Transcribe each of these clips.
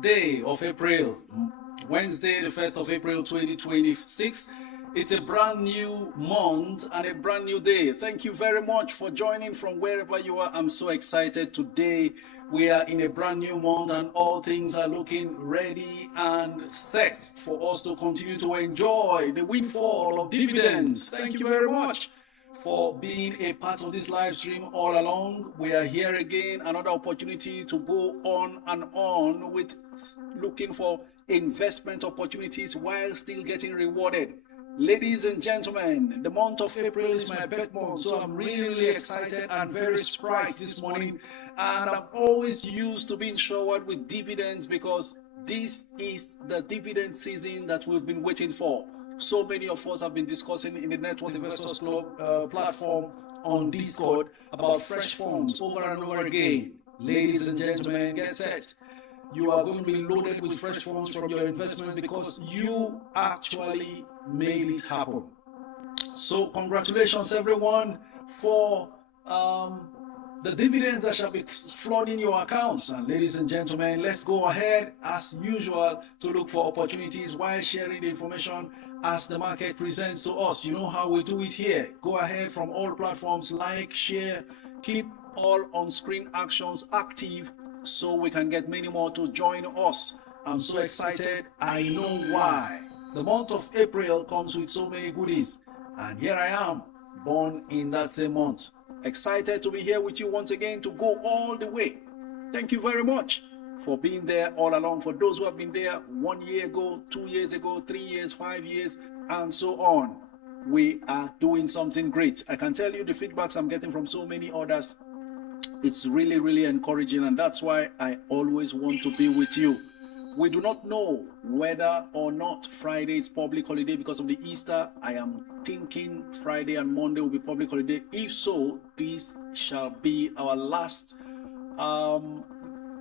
day of April, Wednesday, the 1st of April 2026. It's a brand new month and a brand new day. Thank you very much for joining from wherever you are. I'm so excited today. We are in a brand new month and all things are looking ready and set for us to continue to enjoy the windfall of dividends. Thank you very much for being a part of this live stream all along. We are here again, another opportunity to go on and on with looking for investment opportunities while still getting rewarded. Ladies and gentlemen, the month of April is my birth month, so I'm really excited and very surprised this morning. And I'm always used to being showered with dividends because this is the dividend season that we've been waiting for. So many of us have been discussing in the Network Investors Club platform on Discord about fresh funds over and over again. Ladies and gentlemen, get set. You are going to be loaded with fresh funds from your investment because you actually made it happen. So congratulations everyone for the dividends that shall be flooding your accounts. And ladies and gentlemen, let's go ahead as usual to look for opportunities while sharing the information as the market presents to us. You know how we do it here. Go ahead from all platforms, like, share, keep all on-screen actions active so we can get many more to join us. I'm so excited. I know why. The month of April comes with so many goodies. And here I am, born in that same month. Excited to be here with you once again to go all the way. Thank you very much for being there all along. For those who have been there 1 year ago, 2 years ago, 3 years, 5 years, and so on. We are doing something great. I can tell you the feedbacks I'm getting from so many others. It's really encouraging, and that's why I always want to be with you. We do not know whether or not Friday is public holiday because of the Easter. I am thinking Friday and Monday will be public holiday. If so, this shall be our last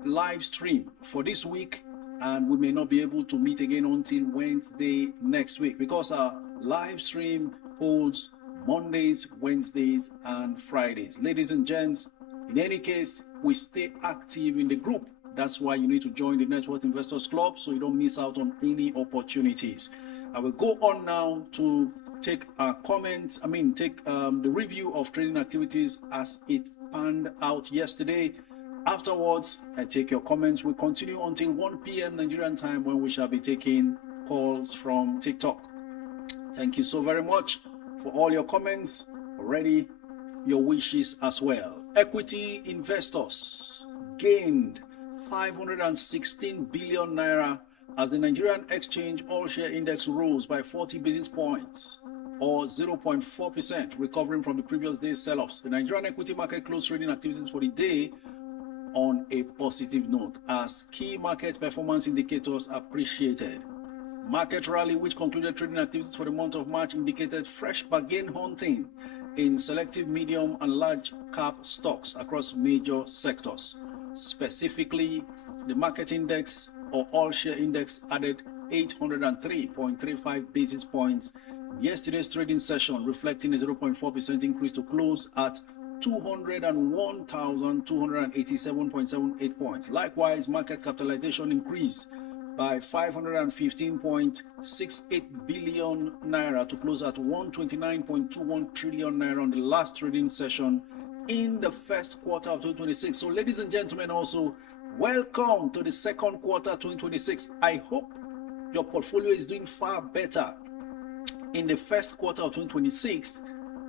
live stream for this week, and we may not be able to meet again until Wednesday next week because our live stream holds Mondays, Wednesdays, and Fridays. Ladies and gents, in any case, we stay active in the group. That's why you need to join the Network Investors Club so you don't miss out on any opportunities. I will go on now to take our comments. Take the review of trading activities as it panned out yesterday. Afterwards, I take your comments. We continue until 1 p.m. Nigerian time when we shall be taking calls from TikTok. Thank you so very much for all your comments already. Your wishes as well. Equity investors gained 516 billion naira as the Nigerian Exchange All-Share Index rose by 40 basis points or 0.4%, recovering from the previous day's sell-offs. The Nigerian equity market closed trading activities for the day on a positive note as key market performance indicators appreciated. Market rally, which concluded trading activities for the month of March, indicated fresh bargain hunting in selective medium and large cap stocks across major sectors. Specifically, the market index or all-share index added 803.35 basis points in yesterday's trading session, reflecting a 0.4% increase to close at 201,287.78 points. Likewise, market capitalization increased by 515.68 billion naira to close at 129.21 trillion naira on the last trading session in the first quarter of 2026. So ladies and gentlemen, also welcome to the second quarter 2026. I hope your portfolio is doing far better in the first quarter of 2026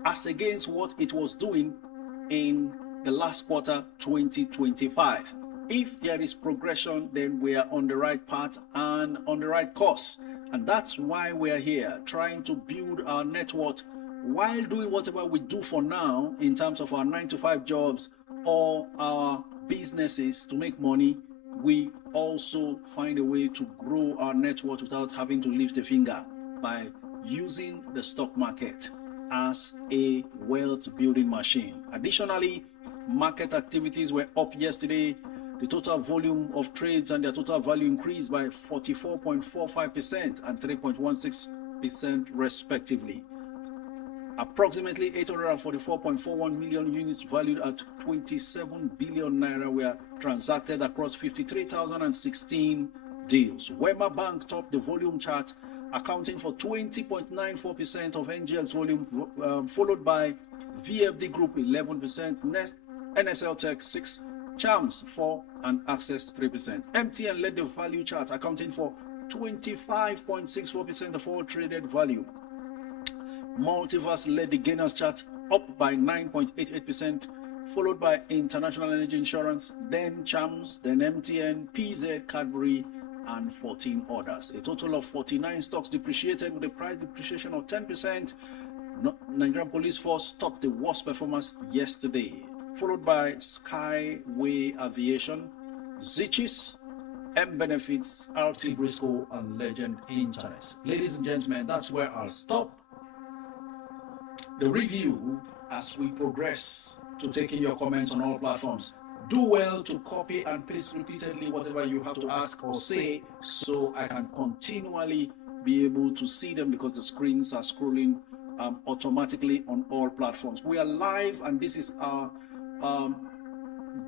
as against what it was doing in the last quarter 2025. If there is progression, then we are on the right path and on the right course. And that's why we are here, trying to build our net worth while doing whatever we do for now in terms of our 9-to-5 jobs or our businesses to make money. We also find a way to grow our net worth without having to lift a finger by using the stock market as a wealth building machine. Additionally, market activities were up yesterday. The total volume of trades and their total value increased by 44.45% and 3.16% respectively. Approximately 844.41 million units valued at 27 billion naira were transacted across 53,016 deals. Wema Bank topped the volume chart, accounting for 20.94% of NGX volume, followed by VFD Group 11%, NSL Tech 6%, Chams 4%, and Access 3%. MTN led the value chart, accounting for 25.64% of all traded value. Multiverse led the gainers chart, up by 9.88%, followed by International Energy Insurance, then Chams, then MTN, PZ, Cadbury, and 14 others. A total of 49 stocks depreciated with a price depreciation of 10%. Nigerian Police Force topped the worst performance yesterday, followed by Skyway Aviation, Zichis, M Benefits, RT Briscoe, and Legend Internet. Ladies and gentlemen, that's where I'll stop the review as we progress to taking your comments on all platforms. Do well to copy and paste repeatedly whatever you have to ask or say, so I can continually be able to see them, because the screens are scrolling automatically on all platforms. We are live, and this is our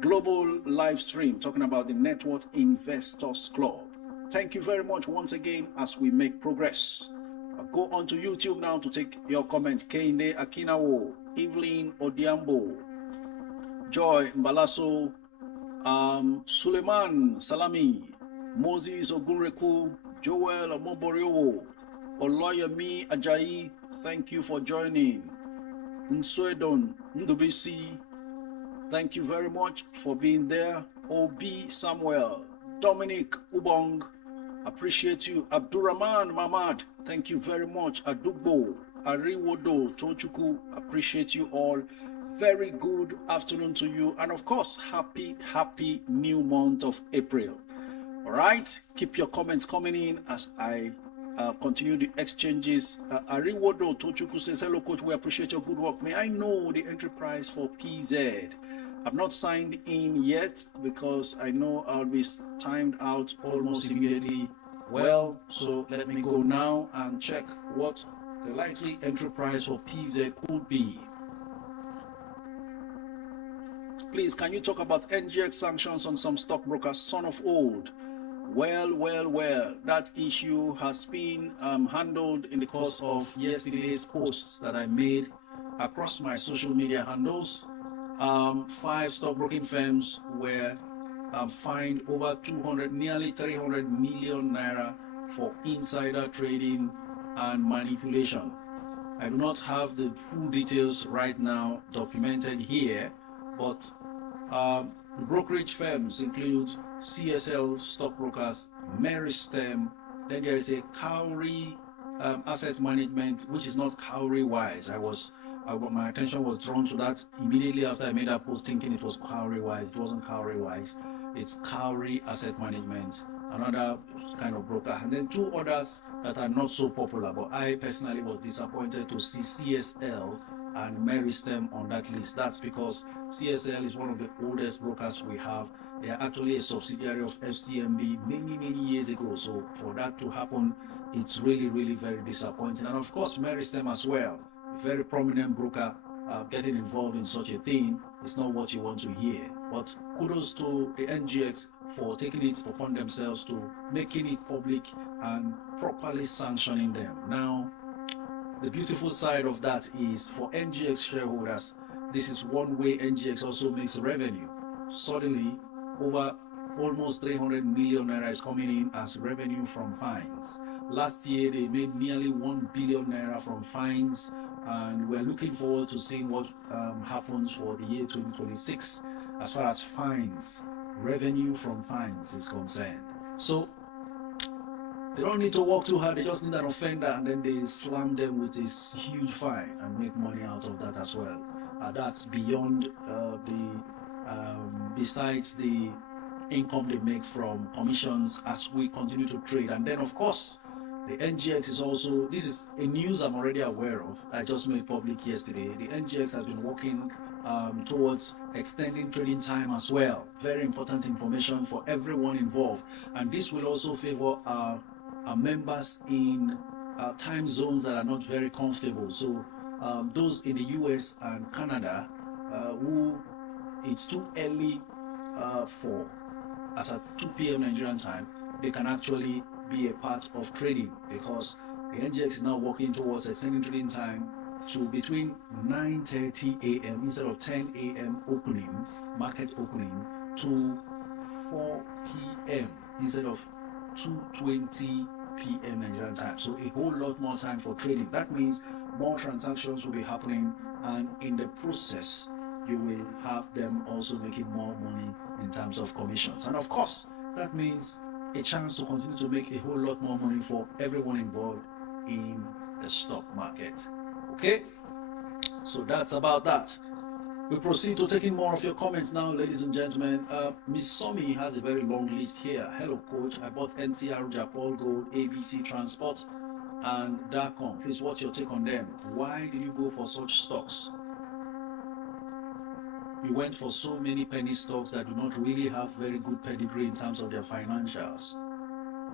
global live stream talking about the Network Investors Club. Thank you very much once again as we make progress. I'll go on to YouTube now to take your comments. Kende Akinawo, Evelyn Odiambo, Joy Mbalaso, Suleiman Salami, Moses Ogunreku, Joel Omoboriowo, Oloyemi Ajayi, thank you for joining. Nswedon Ndubisi, thank you very much for being there. Obi Samuel, Dominic Ubong, appreciate you. Abdurrahman Mamad, thank you very much. Adugbo, Ariwodo, Tochuku, appreciate you all. Very good afternoon to you, and of course, happy new month of April. All right, keep your comments coming in as I continue the exchanges. Ariwodo Tochuku says, hello coach, we appreciate your good work. May I know the entry price for PZ? I've not signed in yet because I know I'll be timed out almost immediately. Well, so let me go now and check what the likely entry price for PZ could be. Please, can you talk about NGX sanctions on some stockbrokers, son of old? Well, that issue has been handled in the course of yesterday's posts that I made across my social media handles. 5 stockbroking firms were fined over 200, nearly 300 million naira for insider trading and manipulation. I do not have the full details right now documented here, but the brokerage firms include CSL Stockbrokers, Meristem, then there is a Cowrie Asset Management, which is not Cowrie Wise. My attention was drawn to that immediately after I made that post, thinking it was Cowrie Wise. It wasn't Cowrie Wise. It's Cowrie Asset Management, another kind of broker, and then 2 others that are not so popular. But I personally was disappointed to see CSL and Meristem on that list. That's because CSL is one of the oldest brokers we have. They are actually a subsidiary of FCMB many years ago. So for that to happen, it's really very disappointing. And of course, Meristem as well, a very prominent broker, getting involved in such a thing is not what you want to hear. But kudos to the NGX for taking it upon themselves to making it public and properly sanctioning them. Now, the beautiful side of that is for NGX shareholders, this is one way NGX also makes revenue. Suddenly, over almost 300 million naira is coming in as revenue from fines. Last year, they made nearly 1 billion naira from fines, and we're looking forward to seeing what happens for the year 2026 as far as fines, revenue from fines is concerned. So, they don't need to work too hard, they just need an offender and then they slam them with this huge fine and make money out of that as well. That's beyond besides the income they make from commissions as we continue to trade. And then of course, the NGX is also, this is a news I'm already aware of, I just made public yesterday. The NGX has been working towards extending trading time as well. Very important information for everyone involved. And this will also favor our members in time zones that are not very comfortable. So those in the US and Canada who it's too early for, as at 2 p.m. Nigerian time, they can actually be a part of trading, because the NGX is now working towards extending trading time to between 9:30 a.m. instead of 10 a.m. opening, market opening, to 4 p.m. instead of 2:20 p.m. Nigerian time. So a whole lot more time for trading. That means more transactions will be happening, and in the process you will have them also making more money in terms of commissions. And of course, that means a chance to continue to make a whole lot more money for everyone involved in the stock market. Okay, so that's about that. We proceed to taking more of your comments now, ladies and gentlemen. Miss Somi has a very long list here. Hello, coach. I bought NCR, Japol Gold, ABC Transport, and Darcom. Please, what's your take on them? Why did you go for such stocks? You went for so many penny stocks that do not really have very good pedigree in terms of their financials.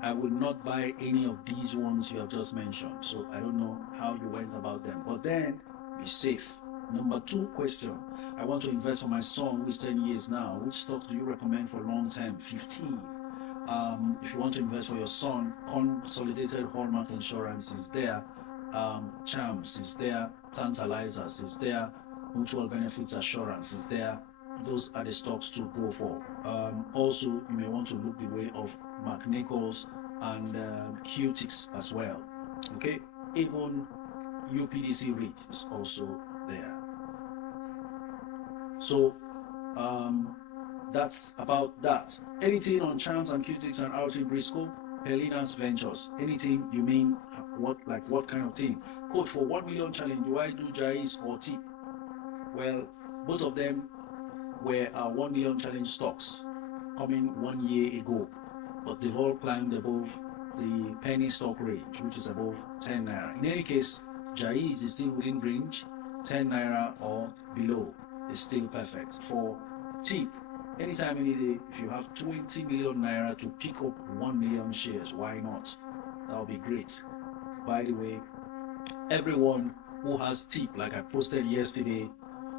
I would not buy any of these ones you have just mentioned. So I don't know how you went about them. But then, be safe. Number 2 question. I want to invest for my son who is 10 years now. Which stock do you recommend for long term? 15. If you want to invest for your son, Consolidated Hallmark Insurance is there. Charms is there. Tantalizers is there. Mutual Benefits Assurance is there. Those are the stocks to go for. Also, you may want to look the way of Mark Nichols and Cussons as well. Okay, even UPDC REIT is also there. So that's about that. Anything on Charms and Cussons and RT Briscoe, Helena's Ventures. Anything you mean? What kind of thing? Quote, for 1 million challenge, do I do Jais or TIP? Well, both of them were 1 million challenge stocks coming 1 year ago, but they've all climbed above the penny stock range, which is above 10 naira. In any case, Jais is still within range. 10 naira or below is still perfect. For TIP, anytime, any day, if you have 20 million naira to pick up 1 million shares, why not? That would be great. By the way, everyone who has TIP, like I posted yesterday,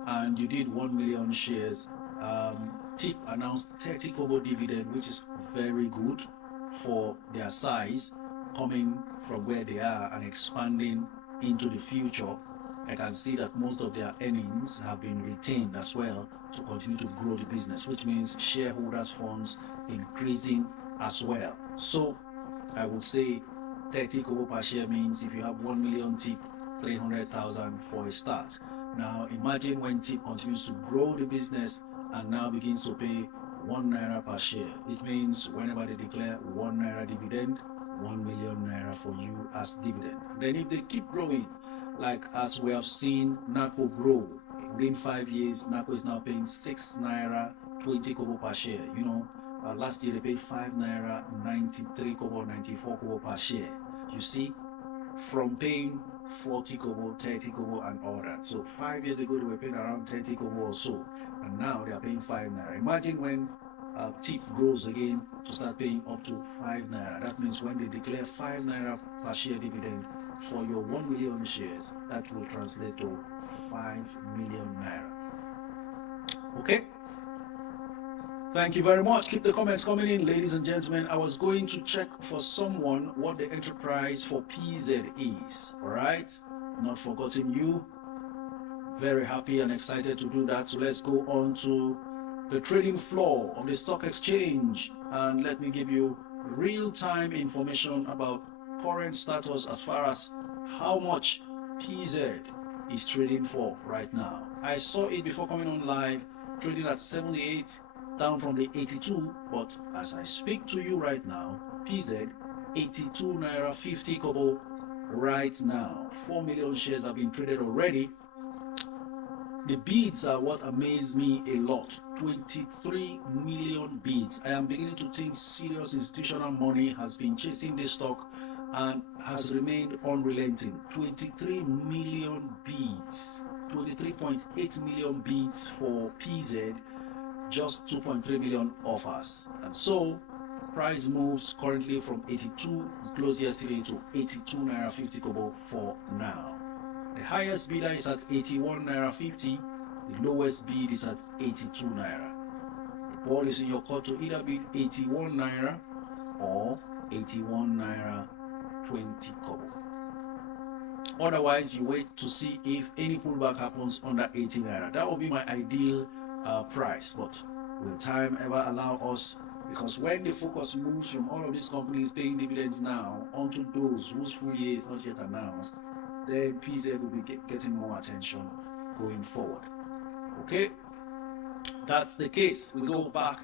and you did 1 million shares, TIP announced 30 kobo dividend, which is very good for their size, coming from where they are and expanding into the future. I can see that most of their earnings have been retained as well to continue to grow the business, which means shareholders' funds increasing as well. So I would say 30 kobo per share means if you have 1 million TIP, 300,000 for a start. Now imagine when TIP continues to grow the business and now begins to pay 1 naira per share. It means whenever they declare 1 naira dividend, 1 million naira for you as dividend. Then if they keep growing, like as we have seen NACO grow, within 5 years, NACO is now paying 6 naira 20 kobo per share. You know, last year they paid 5 naira 93 kobo, 94 kobo per share. You see, from paying 40 kobo, 30 kobo and all that. So 5 years ago they were paying around 30 kobo or so, and now they are paying 5 naira. Imagine when TIP grows again to start paying up to 5 naira. That means when they declare 5 naira per share dividend for your 1 million shares, that will translate to 5 million naira. Okay, thank you very much. Keep the comments coming in, ladies and gentlemen. I was going to check for someone what the enterprise for PZ is. All right, not forgetting you. Very happy and excited to do that. So let's go on to the trading floor of the stock exchange, and let me give you real-time information about current status as far as how much PZ is trading for right now. I saw it before coming on live, trading at 78, down from the 82, but as I speak to you right now, PZ 82 naira 50 kobo right now. 4 million shares have been traded already. The bids are what amaze me a lot. 23 million bids. I am beginning to think serious institutional money has been chasing this stock and has remained unrelenting. 23 million bids. 23.8 million bids for PZ. Just 2.3 million offers. And so price moves currently from 82, closed yesterday, to 82 naira 50 kobo for now. The highest bidder is at 81 naira 50. The lowest bid is at 82 naira. The ball is in your court to either bid 81 naira or 81 naira 20 kobo. Otherwise, you wait to see if any pullback happens under 80 naira. That would be my ideal price. But will time ever allow us? Because when the focus moves from all of these companies paying dividends now onto those whose full year is not yet announced, then PZ will be getting more attention going forward. Okay, that's the case. We go back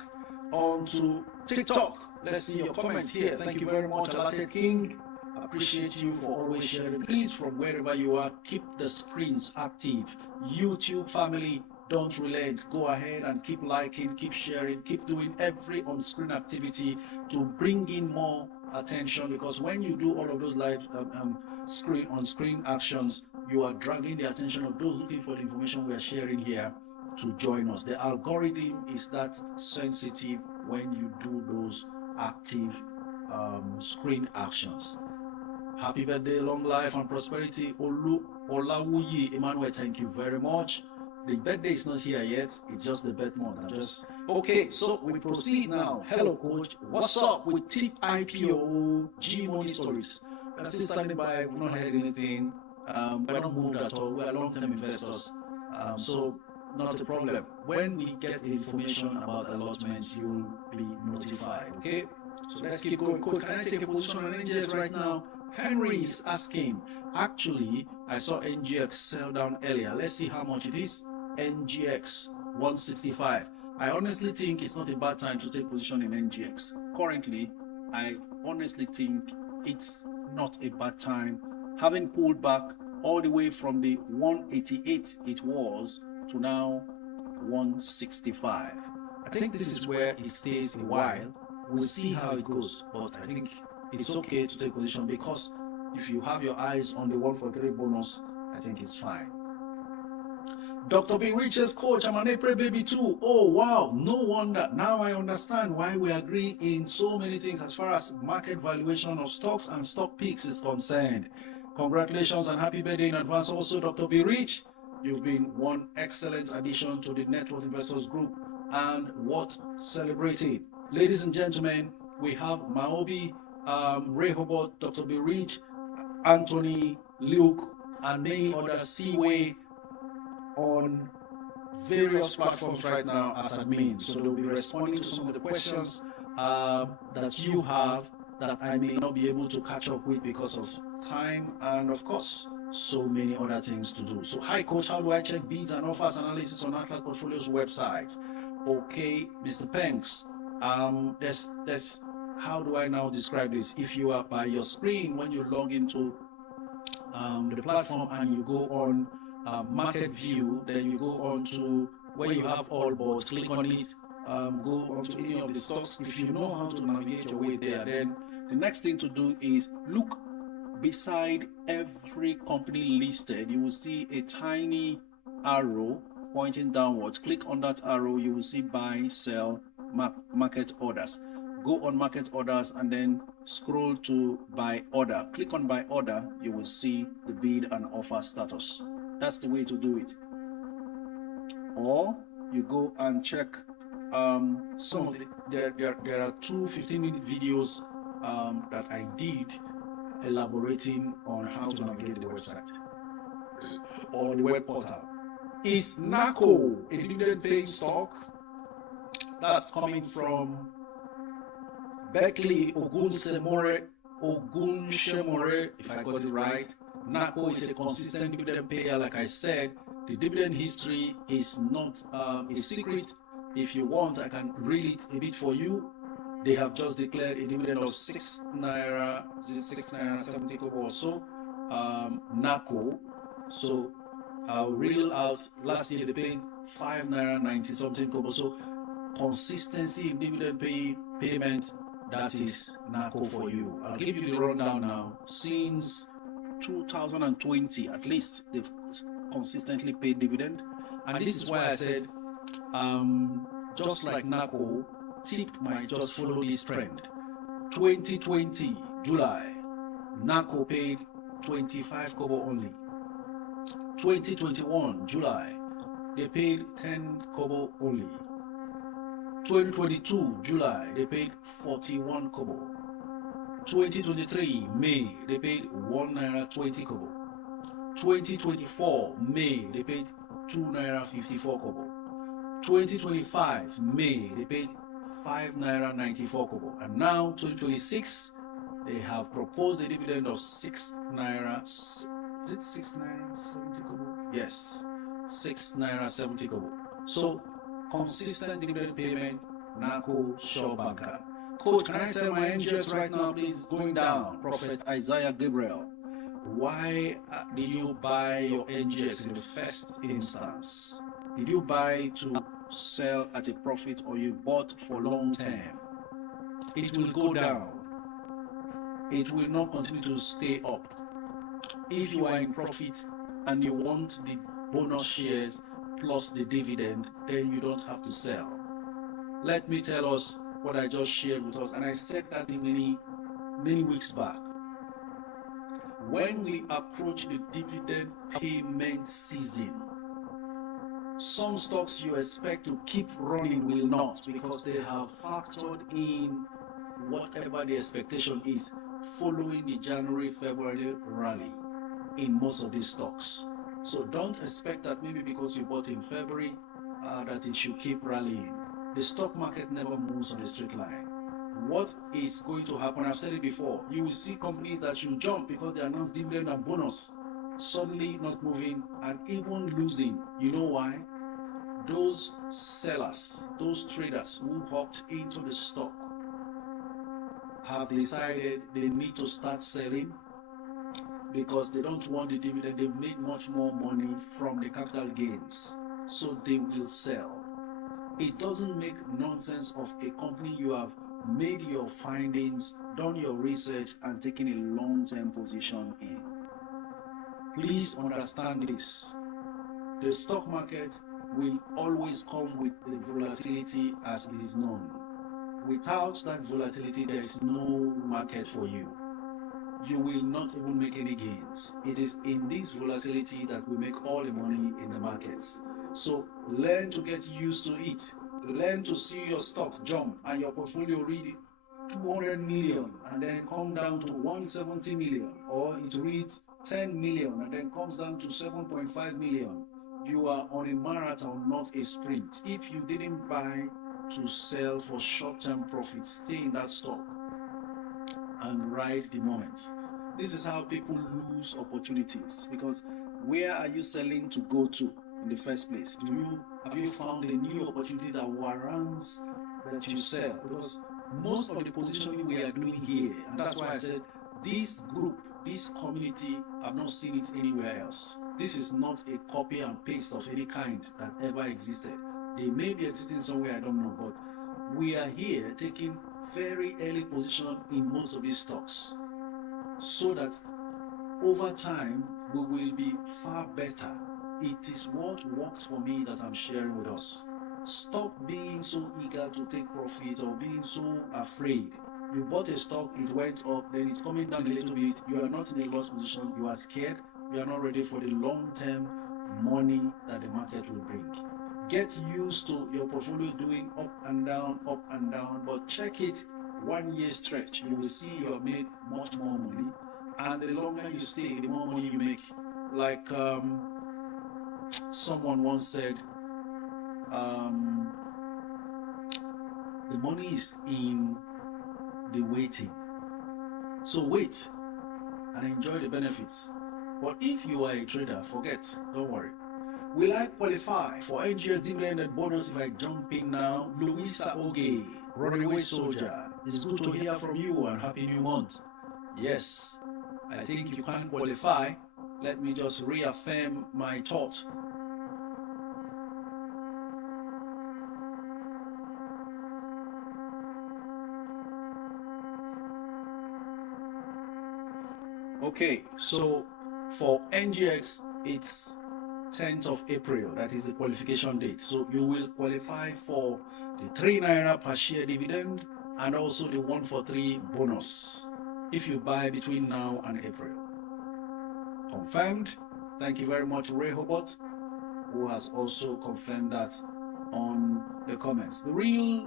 onto TikTok. Let's see your comments here. Thank you very much, Alated King. Appreciate you for always sharing. Please, from wherever you are, keep the screens active. YouTube family, don't relent. Go ahead and keep liking, keep sharing, keep doing every on-screen activity to bring in more attention, because when you do all of those live on-screen actions, you are dragging the attention of those looking for the information we are sharing here to join us. The algorithm is that sensitive when you do those active screen actions. Happy birthday, long life and prosperity, Olawuyi Emmanuel. Thank you very much. The birthday is not here yet, it's just the birth month. Okay, so we proceed now. Hello, coach. What's up with Tip IPO G Money Stories? We're still standing by, we've not heard anything. We're not moved at all. We're long-term investors. So not a problem. When we get information about allotments, you'll be notified. Okay? So let's keep going. Coach, can I take a position on NGX right now? Henry is asking. Actually, I saw NGX sell down earlier. Let's see how much it is. NGX 165. I honestly think it's not a bad time to take position in NGX. Currently, I honestly think it's not a bad time. Having pulled back all the way from the 188 it was to now 165. I think this is where it stays a while. We'll see how it goes, but I think it's okay to take position, because if you have your eyes on the 143 bonus, I think it's fine. Dr. B Richards, coach, I'm an April baby too. Oh wow, no wonder. Now I understand why we agree in so many things as far as market valuation of stocks and stock picks is concerned. Congratulations and happy birthday in advance also, Dr. B Rich. You've been one excellent addition to the Network Investors Group and what celebrated. Ladies and gentlemen, we have Maobi, Rehoboth, Dr. B Rich, Anthony, Luke, and many other Seaway on various platforms right now as admins. So they'll be responding to some of the questions that you have that I may not be able to catch up with because of time and, of course, so many other things to do. So, hi coach, how do I check bids and offers analysis on Atlas Portfolio's website? Okay, Mr. Penks, there's how do I now describe this? If you are by your screen when you log into the platform and you go on market view, then you go on to where you have all boards, click on it, go onto any of the stocks. If you know how to navigate your way there, then the next thing to do is look beside every company listed. You will see a tiny arrow pointing downwards. Click on that arrow, you will see buy, sell, market orders. Go on market orders and then scroll to buy order. Click on buy order, you will see the bid and offer status. That's the way to do it. Or you go and check some of the there are two 15-minute videos that I did elaborating on how to navigate the website or the web portal. Is NACO a dividend paying stock? That's coming from Beckley Ogunshemore, if I got it right. NACO is a consistent dividend payer. Like I said, the dividend history is not a secret. If you want, I can read it a bit for you. They have just declared a dividend of 6 naira 70 kobo or so. NACO. So I'll read out. Last year they paid 5 naira 90 something kobo. So consistency in dividend payment, that is NACO for you. I'll give you the rundown now. Since 2020, at least, they've consistently paid dividend. And this is why I said, just like NACO, TIP might just follow this trend. 2020, July, NACO paid 25 kobo only. 2021 July, they paid 10 kobo only. 2022 July, they paid 41 kobo. 2023 May, they paid 1 naira 20 kobo. 2024 May, they paid 2 naira 54 kobo. 2025 May, they paid 5 naira 94 kobo. And now 2026, they have proposed a dividend of 6 naira. Is it 6 naira 70 kobo? Yes, 6 naira 70 kobo. So consistent dividend payment, Nako Shaw Banker. Coach, can I sell my NGX right now, please? Going down. Prophet Isaiah Gabriel. Why did you buy your NGX in the first instance? Did you buy to sell at a profit, or you bought for long term? It will go down. It will not continue to stay up. If you are in profit and you want the bonus shares plus the dividend, then you don't have to sell. Let me tell us what I just shared with us, and I said that in many weeks back. When we approach the dividend payment season, some stocks you expect to keep running will not, because they have factored in whatever the expectation is following the January-February rally in most of these stocks. So don't expect that maybe because you bought in February that it should keep rallying. The stock market never moves on a straight line. What is going to happen? I've said it before. You will see companies that should jump because they announce dividend and bonus, suddenly not moving and even losing. You know why? Those sellers, those traders who hopped into the stock have decided they need to start selling because they don't want the dividend. They've made much more money from the capital gains, so they will sell. It doesn't make nonsense of a company you have made your findings, done your research, and taken a long-term position in. Please understand this. The stock market will always come with the volatility as it is known. Without that volatility, there is no market for you. You will not even make any gains. It is in this volatility that we make all the money in the markets. So learn to get used to it. Learn to see your stock jump and your portfolio read 200 million and then come down to 170 million, or it reads 10 million and then comes down to 7.5 million. You are on a marathon, not a sprint. If you didn't buy to sell for short-term profits, stay in that stock and ride the moment. This is how people lose opportunities, because where are you selling to go to in the first place? Have you found a new opportunity that warrants that you sell? Because most of the positioning we are doing here, and that's why I said this group, this community, I've not seen it anywhere else. This is not a copy and paste of any kind that ever existed. They may be existing somewhere, I don't know, but we are here taking very early position in most of these stocks, so that over time we will be far better. It is what works for me that I'm sharing with us. Stop being so eager to take profit or being so afraid. You bought a stock, it went up, then it's coming down a little bit. You are not in a loss position, you are scared, you are not ready for the long-term money that the market will bring. Get used to your portfolio doing up and down, but check it 1 year stretch. You will see you have made much more money, and the longer you stay, the more money you make. Like someone once said, the money is in the waiting. So wait and enjoy the benefits. But if you are a trader, forget, don't worry. Will I qualify for NGX dividend and bonus if I jump in now? Louisa Oge, runaway soldier, it's good to hear from you and happy new month. Yes, I think you can qualify. Let me just reaffirm my thought. Okay, so for NGX, it's 10th of April, that is the qualification date. So you will qualify for the 3 naira per share dividend and also the 1 for 3 bonus if you buy between now and April. Confirmed? Thank you very much, Rehoboth, who has also confirmed that on the comments. The real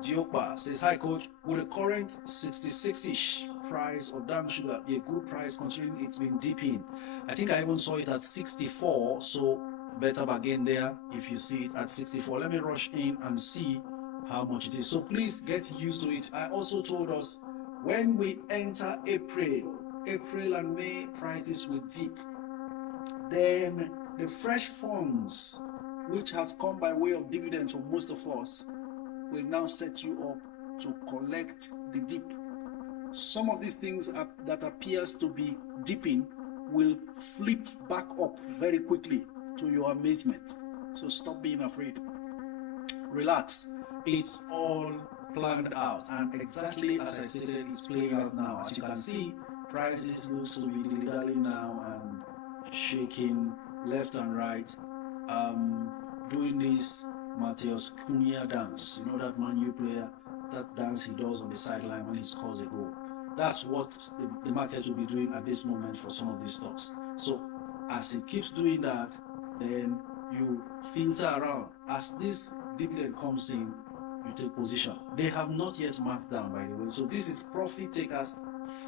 Diopa says, hi coach, would the current 66-ish price of Dan Sugar be a good price considering it's been dipping? I think I even saw it at 64, so better bargain there if you see it at 64. Let me rush in and see how much it is. So please get used to it. I also told us when we enter April and May, prices will dip. Then the fresh funds, which has come by way of dividends for most of us, will now set you up to collect the dip. Some of these things that appears to be dipping will flip back up very quickly to your amazement. So stop being afraid. Relax. It's all planned out, and exactly as I stated, it's playing out now. As you can see, prices looks to be dilly-dally now and shaking left and right. Doing this Matheus Cunha dance, you know, that Man U player, that dance he does on the sideline when he scores a goal. That's what the market will be doing at this moment for some of these stocks. So as it keeps doing that, then you filter around. As this dividend comes in, you take position. They have not yet marked down, by the way. So this is profit takers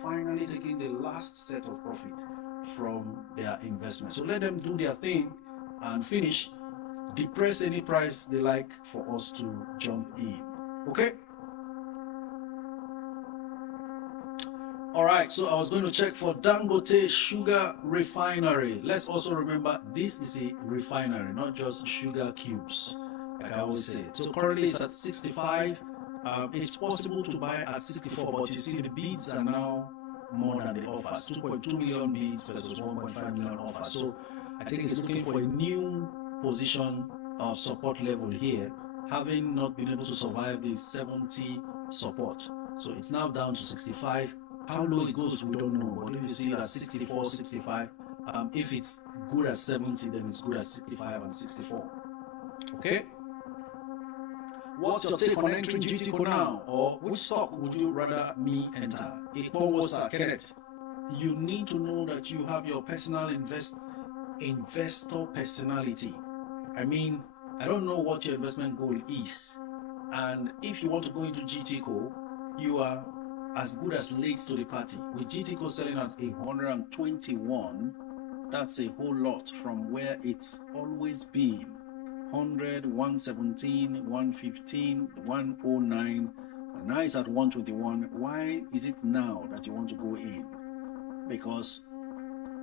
finally taking the last set of profit from their investment. So let them do their thing and finish. Depress any price they like for us to jump in. Okay? All right, so I was going to check for Dangote Sugar Refinery. Let's also remember this is a refinery, not just sugar cubes, like I always say. So currently it's at 65. It's possible to buy at 64, but you see the bids are now more than the offers. 2.2 million bids versus 1.5 million offers. So I think it's looking for a new position of support level here, having not been able to survive the 70 support. So it's now down to 65. How low it goes, we don't know. But if you see it at 64, 65, if it's good at 70, then it's good at 65 and 64. Okay? What's your take on entering GTCO now? Or which stock would you rather me enter? Ikponwosa, Kenneth. You need to know that you have your personal investor personality. I mean, I don't know what your investment goal is. And if you want to go into GTCO, you are as good as late to the party. With GTCO selling at 121, that's a whole lot from where it's always been. 100, 117, 115, 109, and now it's at 121. Why is it now that you want to go in? Because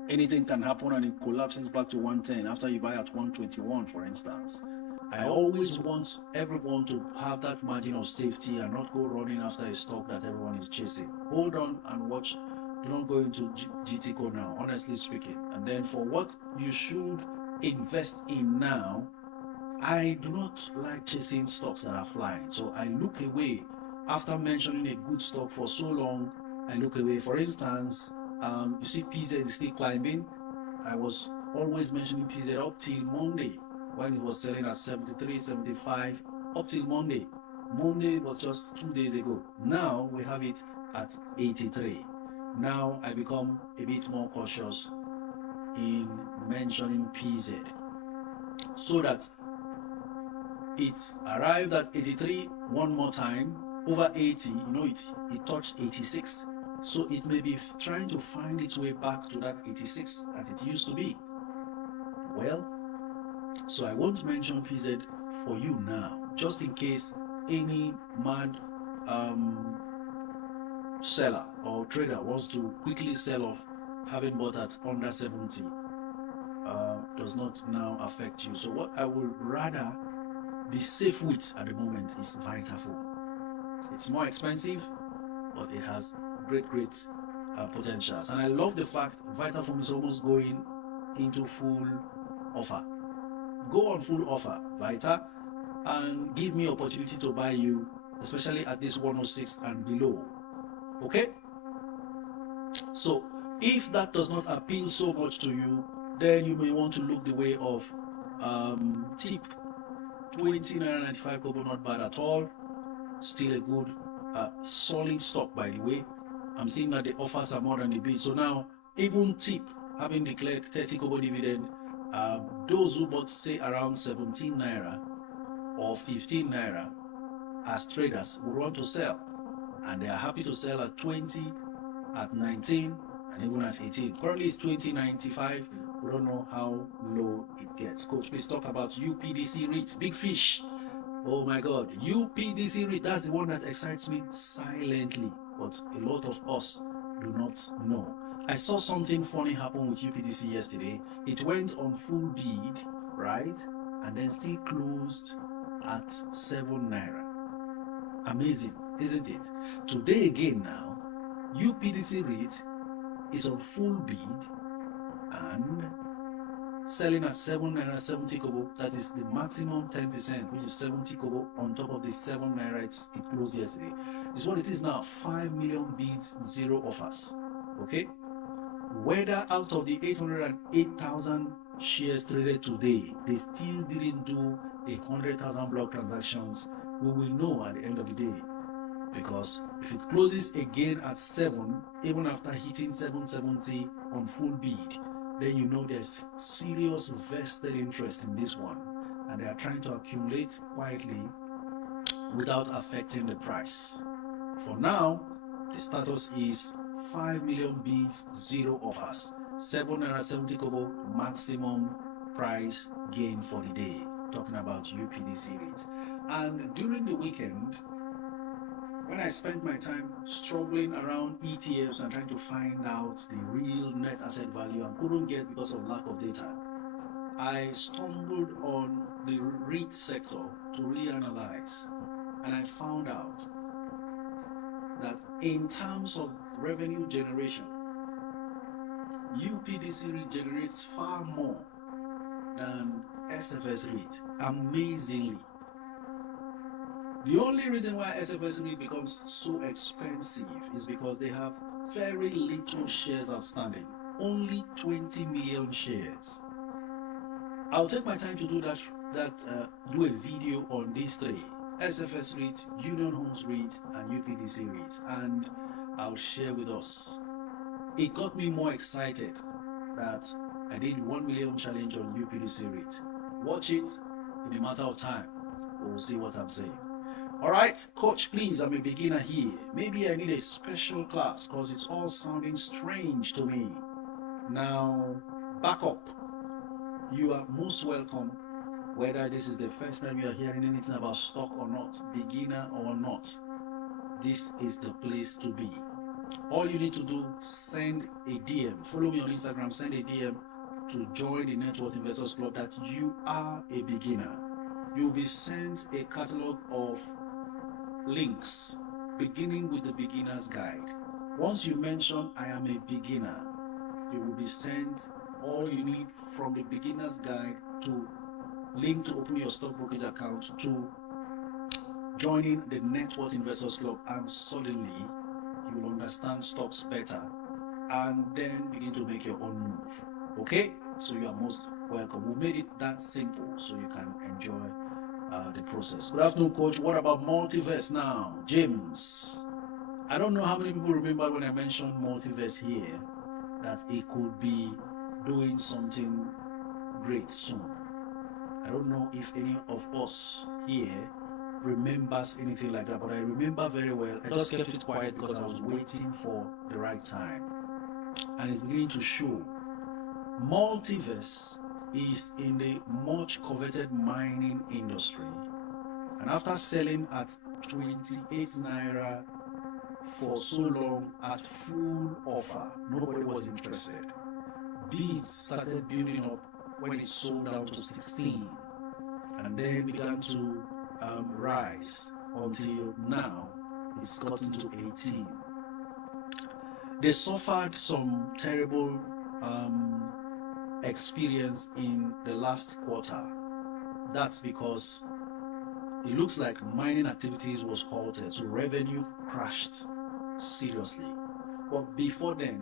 anything can happen and it collapses back to 110 after you buy at 121, for instance. I always want everyone to have that margin of safety and not go running after a stock that everyone is chasing. Hold on and watch. Do not go into GTCO now, honestly speaking. And then for what you should invest in now, I do not like chasing stocks that are flying. So I look away after mentioning a good stock for so long. I look away. For instance, you see PZ is still climbing. I was always mentioning PZ up till Monday when it was selling at 73, 75, up till Monday. Monday was just 2 days ago. Now we have it at 83. Now I become a bit more cautious in mentioning PZ, so that it arrived at 83 one more time, over 80, you know, it touched 86. So it may be trying to find its way back to that 86 that it used to be. Well, so I won't mention PZ for you now, just in case any mad seller or trader wants to quickly sell off, having bought at under 70, does not now affect you. So what I would rather be safe with at the moment is Vitafoam. It's more expensive, but it has great potentials. And I love the fact Vitafoam is almost going into full offer. Go on full offer, Vita, and give me opportunity to buy you, especially at this 106 and below. Okay? So if that does not appeal so much to you, then you may want to look the way of TIP. 20.95 kobo, not bad at all. Still a good solid stock, by the way. I'm seeing that the offers are more than the bid. So now even TIP having declared 30 kobo dividend, those who bought say around 17 naira or 15 naira as traders would want to sell, and they are happy to sell at 20, at 19, and even at 18. Currently it's 20.95. We don't know how low it gets. Coach, please talk about UPDC REIT, big fish. Oh my God, UPDC REIT, that's the one that excites me silently, but a lot of us do not know. I saw something funny happen with UPDC yesterday. It went on full bid, right? And then still closed at 7 naira. Amazing, isn't it? Today again now, UPDC REIT is on full bid and selling at 7 naira 70 kobo. That is the maximum 10%, which is 70 kobo on top of the 7 naira it closed yesterday. It's what it is now. 5 million bids, 0 offers. Okay, whether out of the 808,000 shares traded today, they still didn't do 100,000 block transactions, we will know at the end of the day. Because if it closes again at 7, even after hitting 770 on full bid, then you know there's serious vested interest in this one, and they are trying to accumulate quietly without affecting the price. For now, the status is 5 million bids, 0 offers, 7 naira 70 kobo maximum price gain for the day. Talking about UPDC REIT. And during the weekend, when I spent my time struggling around ETFs and trying to find out the real net asset value and couldn't get because of lack of data, I stumbled on the REIT sector to reanalyze, and I found out that in terms of revenue generation, UPDC REIT generates far more than SFS REIT, amazingly. The only reason why SFS REIT becomes so expensive is because they have very little shares outstanding, only 20 million shares. I'll take my time to do do a video on these three: SFS REIT, Union Homes REIT, and UPDC REIT, and I'll share with us. It got me more excited that I did 1 million challenge on UPDC REIT. Watch it in a matter of time. We'll see what I'm saying. Alright, coach, please, I'm a beginner here. Maybe I need a special class because it's all sounding strange to me. Now, back up. You are most welcome, whether this is the first time you are hearing anything about stock or not, beginner or not. This is the place to be. All you need to do, send a DM. Follow me on Instagram, send a DM to join the Net Worth Investors Club that you are a beginner. You'll be sent a catalog of links beginning with the beginner's guide. Once you mention I am a beginner, you will be sent all you need from the beginner's guide to link to open your stock brokerage account to joining the Net Worth Investors Club, and suddenly you will understand stocks better and then begin to make your own move. Okay, so you are most welcome. We've made it that simple so you can enjoy the process. Good afternoon, coach. What about multiverse now? James, I don't know how many people remember when I mentioned multiverse here that it could be doing something great soon. I don't know if any of us here remembers anything like that, but I remember very well. I just kept it quiet because I was waiting for the right time, and it's beginning to show. Multiverse is in the much coveted mining industry, and after selling at 28 naira for so long at full offer, nobody was interested. Bids started building up when it sold down to 16, and then began to rise until now it's gotten to 18. They suffered some terrible experience in the last quarter. That's because it looks like mining activities was halted, so revenue crashed seriously. But before then,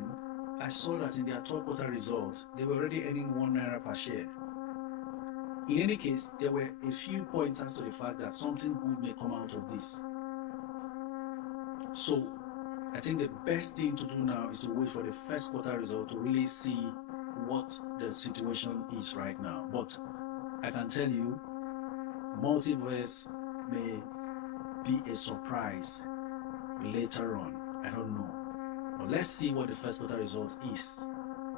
I saw that in their third quarter results, they were already earning 1 naira per share. In any case, there were a few pointers to the fact that something good may come out of this. So I think the best thing to do now is to wait for the first quarter result to really see what the situation is right now. But I can tell you, multiverse may be a surprise later on. I don't know. But let's see what the first quarter result is,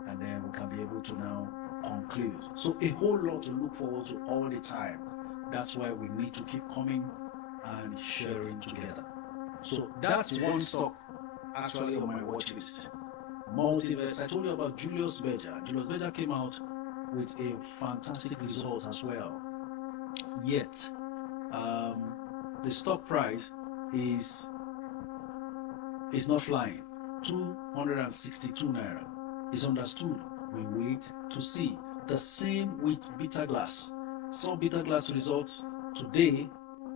and then we can be able to now conclude. So a whole lot to look forward to all the time. That's why we need to keep coming and sharing together. So that's one stock actually on my watch list. Multiverse. I told you about Julius Berger. Julius Berger came out with a fantastic result as well. Yet, the stock price is not flying. 262 naira. It's understood. We wait to see. The same with Bitter Glass. Some Bitter Glass results today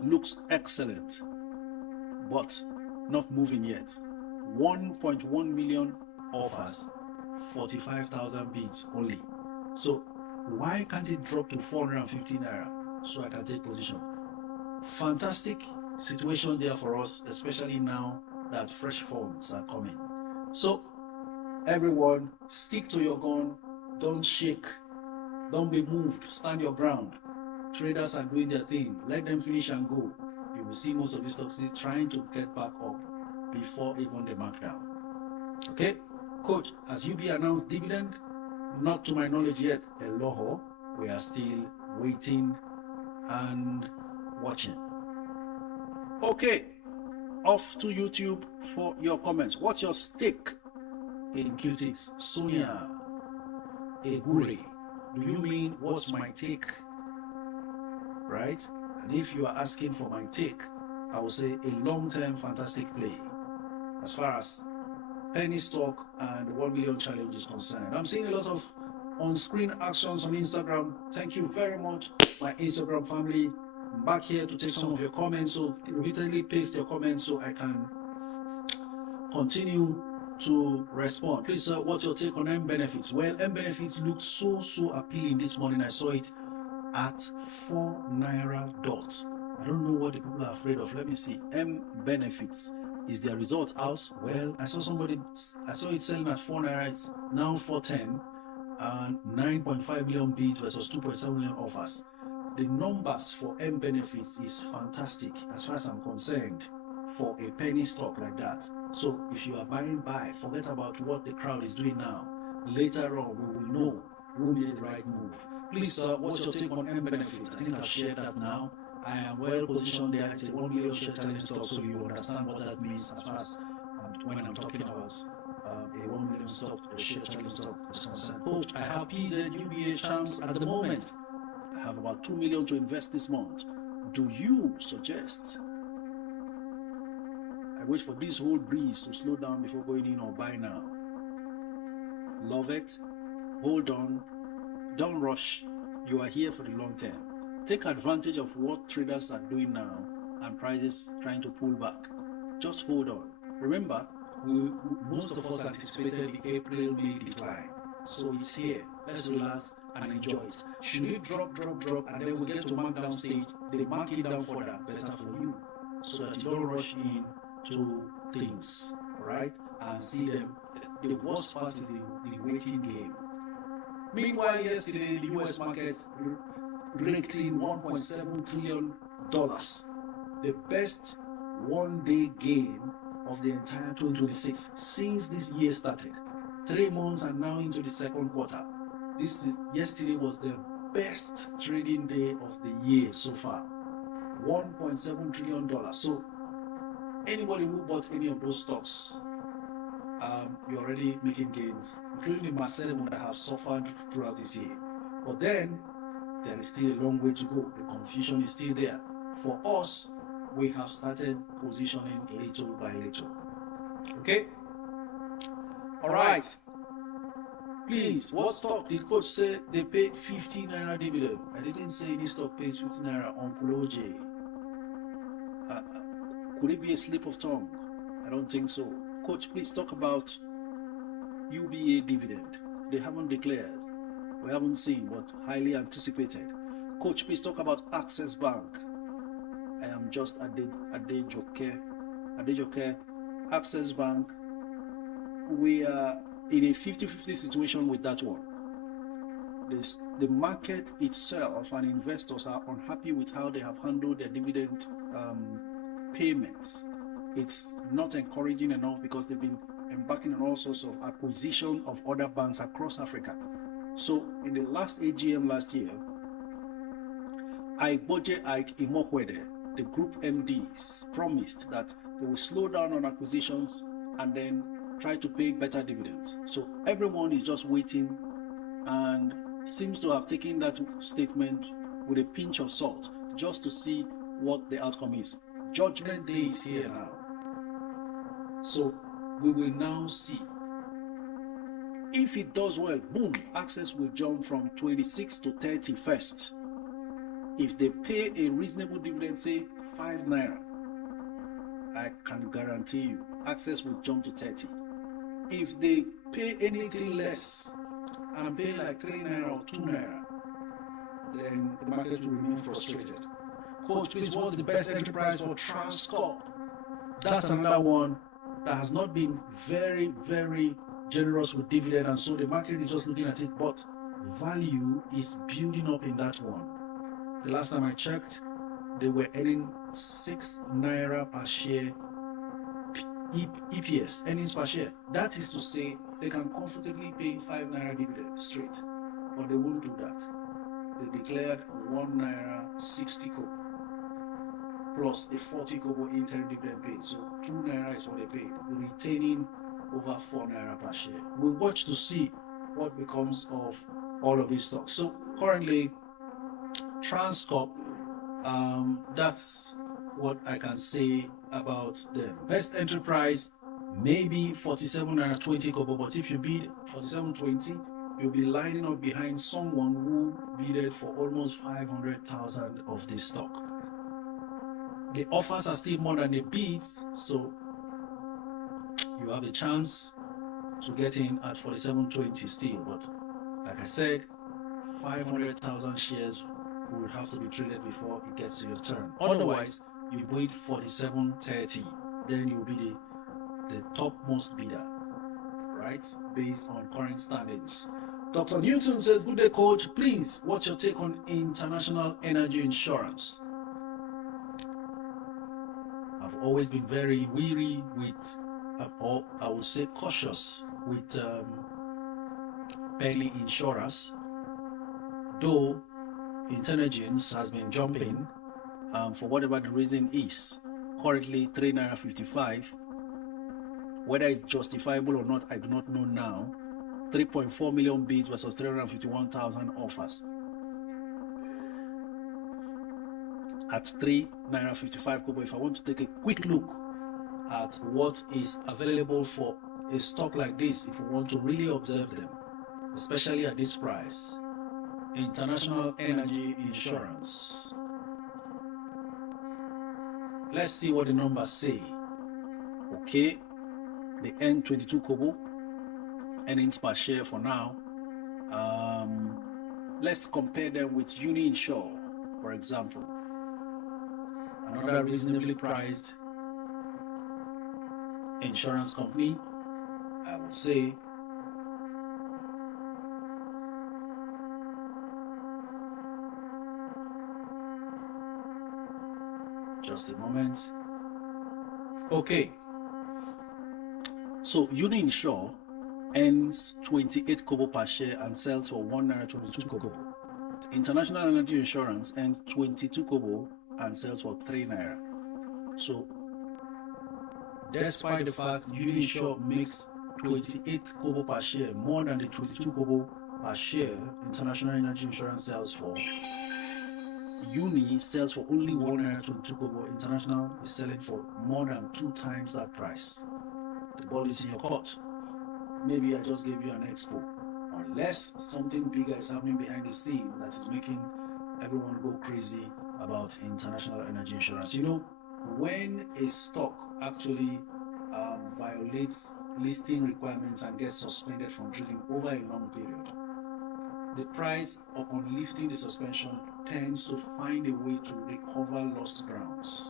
looks excellent, but not moving yet. 1.1 million offers, 45,000 bids only. So why can't it drop to 450 naira so I can take position? Fantastic situation there for us, especially now that fresh funds are coming. So everyone, stick to your gun, don't shake, don't be moved, stand your ground. Traders are doing their thing, let them finish and go. You will see most of these stocks trying to get back up before even the markdown. Okay, coach, has UB announced dividend? Not to my knowledge yet. Eloho, we are still waiting and watching. Okay, off to YouTube for your comments. What's your stake in QTix? Sonia Egure, do you mean what's my take? Right? And if you are asking for my take, I will say a long-term fantastic play as far as penny stock and 1 million challenge is concerned. I'm seeing a lot of on-screen actions on Instagram. Thank you very much, my Instagram family. I'm back here to take some of your comments, so repeatedly paste your comments so I can continue to respond. Please, sir, what's your take on M Benefits? Well, M Benefits looks so appealing this morning. I saw it at 4 naira dot. I don't know what the people are afraid of. Let me see. M Benefits. Is their result out? Well, I saw it selling at 4 naira. It's now 410 and 9.5 million bids versus 2.7 million offers. The numbers for M Benefits is fantastic as far as I'm concerned for a penny stock like that. So if you are buying, buy. Forget about what the crowd is doing now. Later on, we will know who made the right move. Please, sir, what's your take on M Benefits? I think I've shared that now. I am well positioned there. It's a 1 million share challenge stock, so you understand what that means as far as when I'm talking about a 1 million stock, a share challenge stock is concerned. Coach, I have PZ, UBA, Charms at the moment. I have about 2 million to invest this month. Do you suggest I wait for this whole breeze to slow down before going in or buy now? Love it. Hold on. Don't rush. You are here for the long term. Take advantage of what traders are doing now and prices trying to pull back. Just hold on. Remember, most of us anticipated the April-May decline. So it's here. Let's relax and enjoy it. Should it drop, and then we get to markdown stage, they mark it down further, better for you, so that you don't rush in to things, right? And see them. The worst part is the waiting game. Meanwhile, yesterday, the US market raked in $1.7 trillion, the best one-day gain of the entire 2026 since this year started. 3 months and now into the second quarter. Yesterday was the best trading day of the year so far. $1.7 trillion. So anybody who bought any of those stocks, you're already making gains, including the Mark 7 that have suffered throughout this year. But then there is still a long way to go. The confusion is still there. For us, we have started positioning little by little. Okay? All right. Please, what stock did coach say they paid 15 naira dividend? I didn't say any stock pays 15 naira on Kuloje. Could it be a slip of tongue? I don't think so. Coach, please talk about UBA dividend. They haven't declared. We haven't seen, but highly anticipated. Coach, please talk about Access Bank. I am just Adejoke. Access Bank. We are in a 50-50 situation with that one. the market itself and investors are unhappy with how they have handled their dividend payments. It's not encouraging enough because they've been embarking on all sorts of acquisition of other banks across Africa. So in the last AGM last year, Ike Imokwede, the group MDs, promised that they will slow down on acquisitions and then try to pay better dividends. So everyone is just waiting and seems to have taken that statement with a pinch of salt just to see what the outcome is. Judgment Day is here now. So we will now see. If it does well, boom, access will jump from 26 to 30 first. If they pay a reasonable dividend, say 5 naira, I can guarantee you access will jump to 30. If they pay anything less and pay like 3 naira or 2 naira, then the market will remain frustrated. Coach, please, what's the best enterprise for Transcorp? That's another one that has not been very, very generous with dividend, and so the market is just looking at it, but value is building up in that one. The last time I checked, they were earning 6 naira per share EPS, earnings per share. That is to say, they can comfortably pay 5 naira dividend straight, but they won't do that. They declared 1 naira 60 kobo plus a 40 kobo interim dividend paid. So 2 naira is what they paid, retaining over 4 naira per share. We'll watch to see what becomes of all of these stocks. So currently, Transcorp, that's what I can say about the best enterprise. Maybe 47 naira 20 kobo, but if you bid 47.20, you'll be lining up behind someone who bidded for almost 500,000 of this stock. The offers are still more than the bids, so you have a chance to get in at 47.20 still. But like I said, 500,000 shares will have to be traded before it gets to your turn. Otherwise, you bid 47.30, then you'll be the topmost bidder, right? Based on current standings. Dr. Newton says, good day, coach. Please, what's your take on international energy insurance? I've always been very weary with, or I would say cautious with penny insurers, though intelligence has been jumping for whatever the reason is. Currently 3 naira 55. Whether it's justifiable or not, I do not know now. 3.4 million bids versus 351,000 offers. At 3 naira 55 kobo, if I want to take a quick look at what is available for a stock like this, if you want to really observe them, especially at this price, international energy insurance. Let's see what the numbers say. Okay, they earn 22 kobo earnings per share for now. Let's compare them with Uni-Insure, for example, another reasonably priced insurance company. I would say just a moment. Okay, so Uni-Insure earns 28 kobo per share and sells for 1 naira 22 kobo. International Energy Insurance earns 22 kobo and sells for 3 naira. So despite the fact Uni-Insure makes 28 kobo per share more than the 22 kobo per share International Energy Insurance sells for, Uni sells for only 1 naira 22 kobo. International is selling for more than 2 times that price. The ball is in your court. Maybe I just gave you an expo, unless something bigger is happening behind the scene that is making everyone go crazy about international energy insurance. You know, when a stock actually violates listing requirements and gets suspended from trading over a long period, the price upon lifting the suspension tends to find a way to recover lost grounds.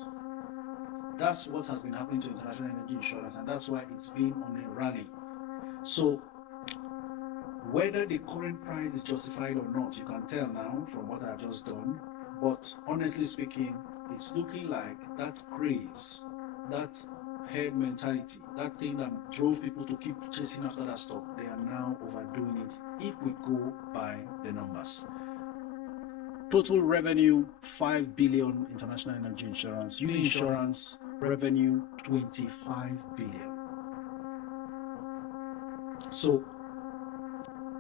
That's what has been happening to international energy insurance, and that's why it's been on a rally. So Whether the current price is justified or not, you can tell now from what I've just done. But honestly speaking, it's looking like that craze, that herd mentality, that thing that drove people to keep chasing after that stock, they are now overdoing it if we go by the numbers. Total revenue 5 billion, international energy insurance. Uni insurance revenue 25 billion. So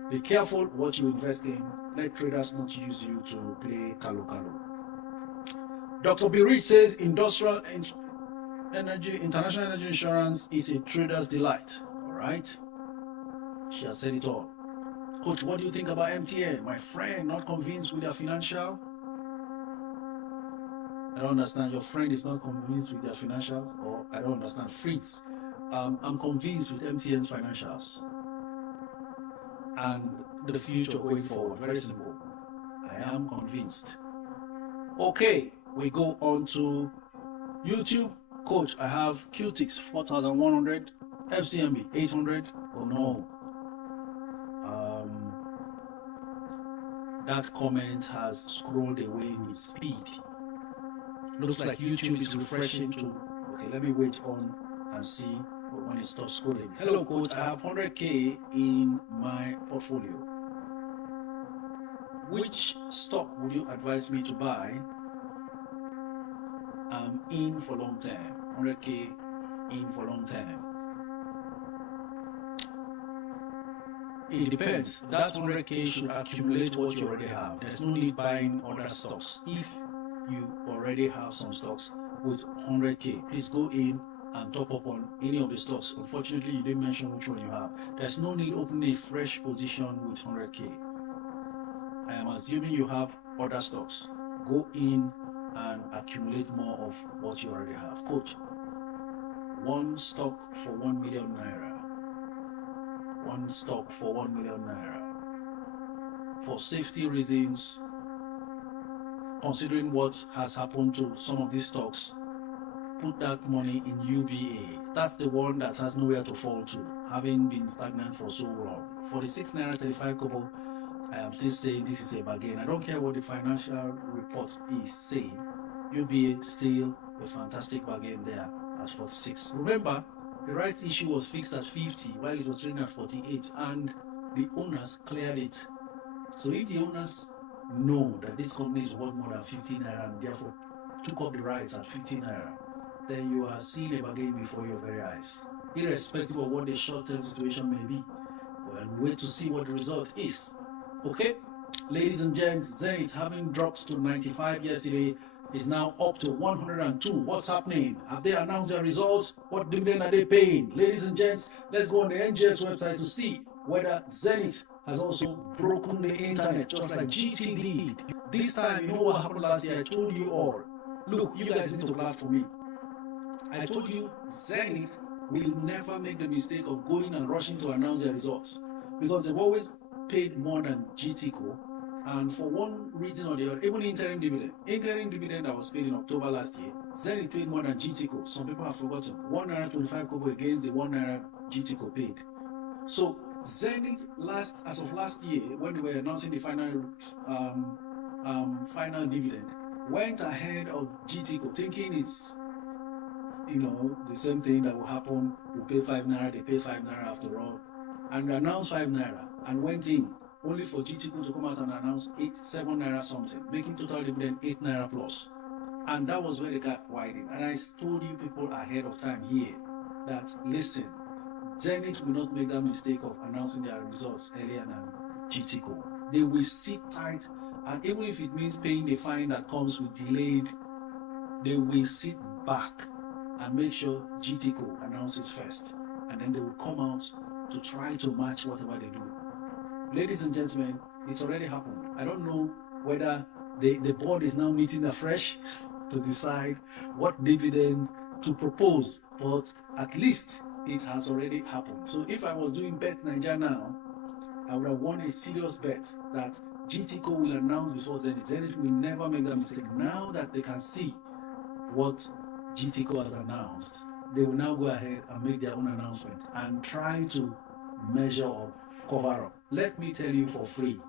be careful what you invest in. Let traders not use you to play kalo. Dr. B. Rich says international energy insurance is a trader's delight. All right, she has said it all. Coach, what do you think about MTN? My friend, not convinced with their financial? I don't understand. Your friend is not convinced with their financials? Or I don't understand. Fritz, I'm convinced with MTN's financials and the future going forward. Very simple. I am convinced. Okay, we go on to YouTube. Coach, I have QTix 4,100, FCMB 800. Oh no. That comment has scrolled away with speed. Looks like YouTube is refreshing to. Okay, let me wait on and see when it stops scrolling. Hello, Coach. I have 100K in my portfolio. Which stock would you advise me to buy? I'm in for long term. 100K in for long term. It depends. That 100K should accumulate what you already have. There's no need buying other stocks. If you already have some stocks with 100K, please go in and top up on any of the stocks. Unfortunately, you didn't mention which one you have. There's no need opening a fresh position with 100K. I am assuming you have other stocks. Go in and accumulate more of what you already have. Coach, one stock for 1 million naira. One stock for 1 million naira. For safety reasons, considering what has happened to some of these stocks, put that money in UBA. That's the one that has nowhere to fall to, having been stagnant for so long. For the 6 naira 35 kobo, I am still saying this is a bargain. I don't care what the financial report is saying. UBA still a fantastic bargain there at 46. Remember, the rights issue was fixed at 50 while it was trading at 48, and the owners cleared it. So if the owners know that this company is worth more than 15 naira and therefore took up the rights at 15 naira, then you are seeing a bargain before your very eyes, irrespective of what the short-term situation may be. Well, we wait to see what the result is. Okay, ladies and gents, Zenith, having dropped to 95 yesterday, is now up to 102. What's happening? Have they announced their results? What dividend are they paying? Ladies and gents, let's go on the NGS website to see whether Zenith has also broken the internet, just like GT did. This time, you know what happened last year? I told you all. Look, you guys need to clap for me. I told you Zenith will never make the mistake of going and rushing to announce their results, because they've always paid more than GTCO, and for one reason or the other, even interim dividend that was paid in October last year, Zenith paid more than GTCO. Some people have forgotten. 1 naira 25 kobo against the 1 naira GTCO paid. So Zenith as of last year, when they were announcing the final dividend, went ahead of GTCO, thinking it's the same thing that will happen. We pay 5 naira, they pay 5 naira after all, and announced 5 naira and went in, only for GTCO to come out and announce 7 naira something, making total dividend 8 naira plus. And that was where the gap widened. And I told you people ahead of time here that, listen, Zenith will not make that mistake of announcing their results earlier than GTCO. They will sit tight, and even if it means paying the fine that comes with delayed, they will sit back and make sure GTCO announces first, and then they will come out to try to match whatever they do. Ladies and gentlemen, it's already happened. I don't know whether the board is now meeting afresh to decide what dividend to propose, but at least it has already happened. So if I was doing Bet Nigeria now, I would have won a serious bet that GTCO will announce before Zenith. Zenith will never make that mistake. Now that they can see what GTCO has announced, they will now go ahead and make their own announcement and try to measure up, cover up. let me tell you for free,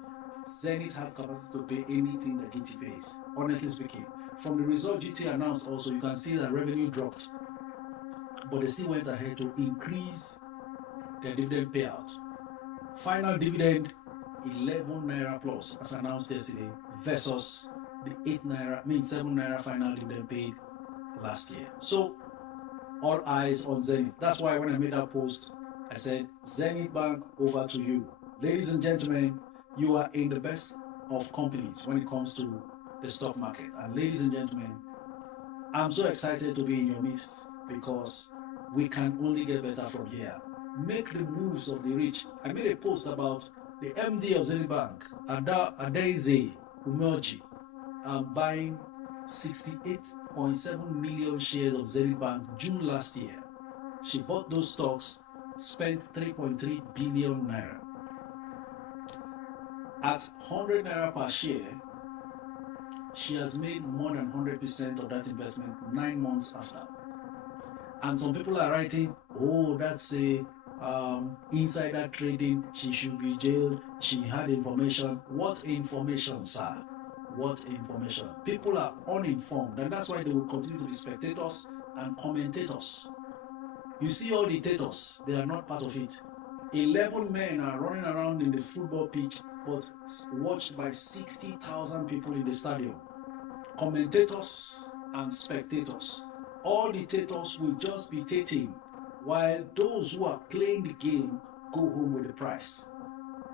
Zenith has capacity to pay anything that GT pays, honestly speaking. From the result GT announced also, you can see that revenue dropped, but they still went ahead to increase their dividend payout. Final dividend, 11 naira plus, as announced yesterday, versus the 7 naira final dividend paid last year. So, all eyes on Zenith. That's why when I made that post, I said, Zenith Bank, over to you. Ladies and gentlemen, you are in the best of companies when it comes to the stock market. And ladies and gentlemen, I'm so excited to be in your midst because we can only get better from here. Make the moves of the rich. I made a post about the MD of Zenith Bank, Adeze Umeoji, buying 68.7 million shares of Zenith Bank June last year. She bought those stocks, spent 3.3 billion naira. At 100 naira per share, she has made more than 100% of that investment 9 months after. And some people are writing, oh, that's a insider trading, she should be jailed, she had information. What information, sir? What information? People are uninformed, and that's why they will continue to be spectators and commentators. You see all the tators, they are not part of it. 11 men are running around in the football pitch, but watched by 60,000 people in the stadium. Commentators and spectators. All the tators will just be tating, while those who are playing the game go home with the prize.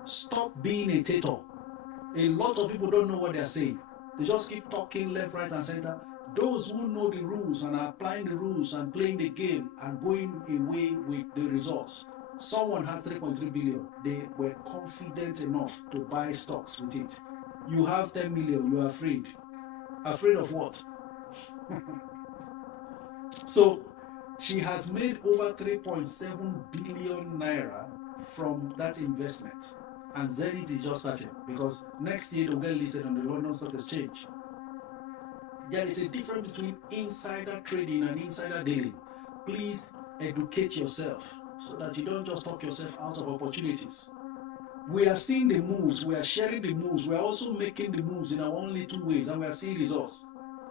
Stop being a tator. A lot of people don't know what they are saying. They just keep talking left, right, and center. Those who know the rules and are applying the rules and playing the game and going away with the results. Someone has 3.3 billion. They were confident enough to buy stocks with it. You have 10 million. You are afraid. Afraid of what? So, she has made over 3.7 billion naira from that investment. And Zenith is just starting because next year they'll get listed on the London Stock Exchange. There is a difference between insider trading and insider dealing. Please educate yourself so that you don't just talk yourself out of opportunities. We are seeing the moves, we are sharing the moves, we are also making the moves in our own little ways, and we are seeing results.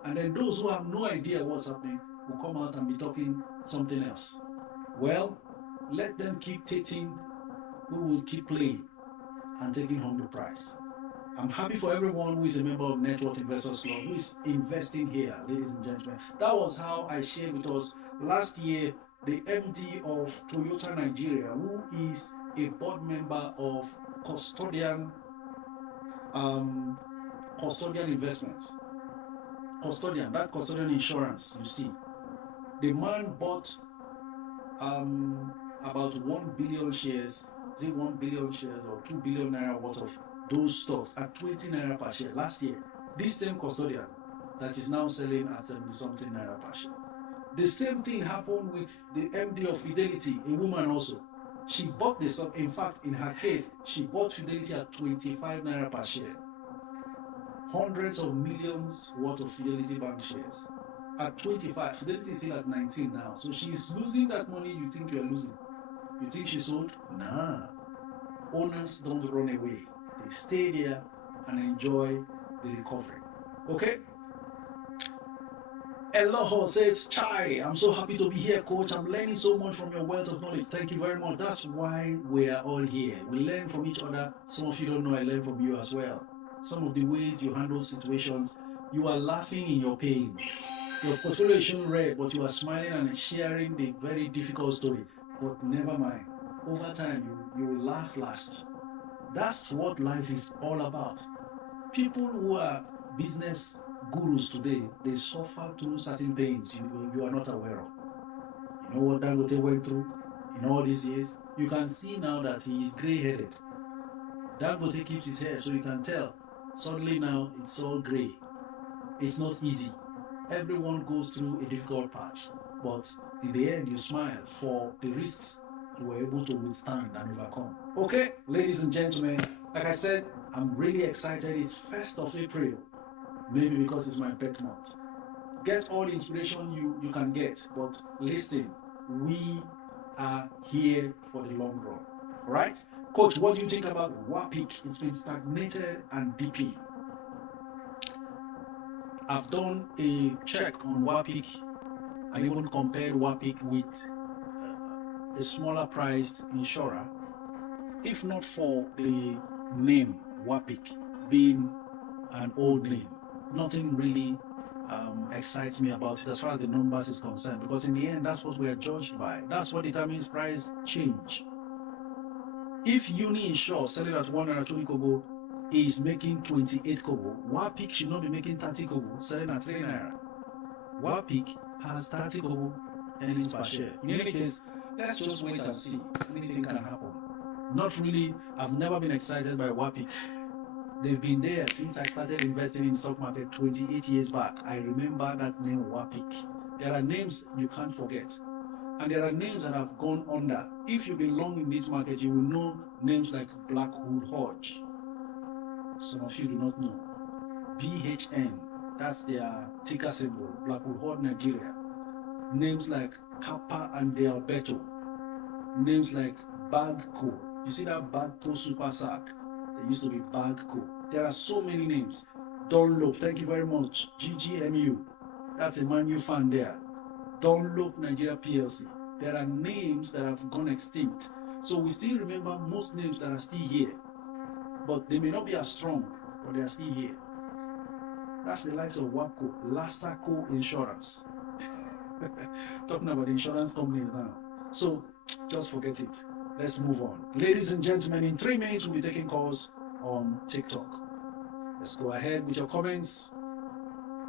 And then those who have no idea what's happening will come out and be talking something else. Well, let them keep tating, we will keep playing and taking home the prize. I'm happy for everyone who is a member of Network Investors Club, who is investing here, ladies and gentlemen. That was how I shared with us last year the MD of Toyota Nigeria, who is a board member of Custodian Investments. That custodian insurance, you see. The man bought about 1 billion shares, is it 1 billion shares or 2 billion naira worth of those stocks at 20 naira per share last year. This same custodian that is now selling at 70 something naira per share. The same thing happened with the MD of Fidelity, a woman also. She bought the stock. In fact, in her case, she bought Fidelity at 25 naira per share. Hundreds of millions worth of Fidelity Bank shares. At 25, Fidelity is still at 19 now. So she's losing that money you think you're losing. You think she sold? Nah. Owners don't run away. They stay there and enjoy the recovery. Okay? Eloho says, Chai, I'm so happy to be here, coach. I'm learning so much from your wealth of knowledge. Thank you very much. That's why we are all here. We learn from each other. Some of you don't know I learn from you as well. Some of the ways you handle situations, you are laughing in your pain. Your portfolio is showing red, but you are smiling and sharing the very difficult story. But never mind. Over time, you will laugh last. That's what life is all about. People who are business gurus today, they suffer through certain pains you are not aware of. You know what Dangote went through in all these years? You can see now that he is gray-headed. Dangote keeps his hair, so you can tell. Suddenly now, it's all gray. It's not easy. Everyone goes through a difficult patch. But in the end, you smile for the risks you were able to withstand and overcome. Okay, ladies and gentlemen, like I said, I'm really excited. It's 1st of April. Maybe because it's my birth month. Get all the inspiration you can get, but listen, we are here for the long run. Right? Coach, what do you think about WAPIC? It's been stagnated and dipping. I've done a check on WAPIC and even compared WAPIC with a smaller priced insurer. If not for the name WAPIC being an old name, nothing really excites me about it as far as the numbers is concerned, because in the end, that's what we are judged by. That's what determines price change. If Uni Insure selling at 120 kobo is making 28 kobo, WAPIC should not be making 30 kobo selling at 3 naira. WAPIC has 30 kobo earnings per share. In any case, let's just wait and see. Anything can happen. Not really. I've never been excited by WAPIC. They've been there since I started investing in stock market 28 years back. I remember that name WAPIC. There are names you can't forget. And there are names that have gone under. If you've been long in this market, you will know names like Blackwood Hodge. Some of you do not know. BHN, that's their ticker symbol, Blackwood Hodge, Nigeria. Names like Kappa and De Alberto. Names like Bagco. You see that Bagco Super Sack? They used to be Bagco. There are so many names. Dunlop, thank you very much. GGMU, that's a Man U fan there. Dunlop Nigeria PLC. There are names that have gone extinct. So we still remember most names that are still here. But they may not be as strong, but they are still here. That's the likes of WAPCO, Lasaco Insurance. Talking about the insurance company now. So just forget it. Let's move on. Ladies and gentlemen, in 3 minutes we'll be taking calls on TikTok. Let's go ahead with your comments.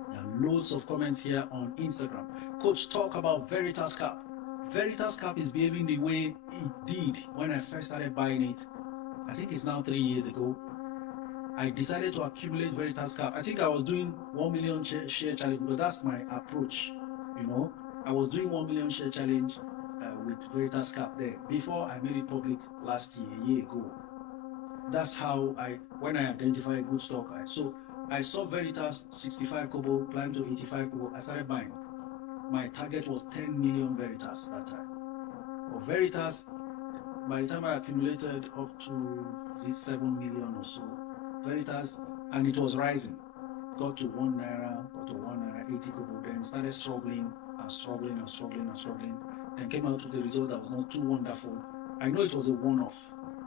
There are loads of comments here on Instagram. Coach, talk about Veritas Cap. Veritas Cap is behaving the way it did when I first started buying it. I think it's now 3 years ago. I decided to accumulate Veritas Cap. I think I was doing 1 million share challenge, but that's my approach. You know, I was doing 1 million share challenge with Veritas Cap there before I made it public last year, a year ago. That's how when I identify a good stock. So I saw Veritas 65 kobo climb to 85 kobo. I started buying. My target was 10 million Veritas that time. But Veritas, by the time I accumulated up to this 7 million or so, Veritas, and it was rising, got to 1 naira, got to 1 naira 80 kobo, then started struggling and struggling and struggling and struggling, then came out with a result that was not too wonderful. I know it was a one-off,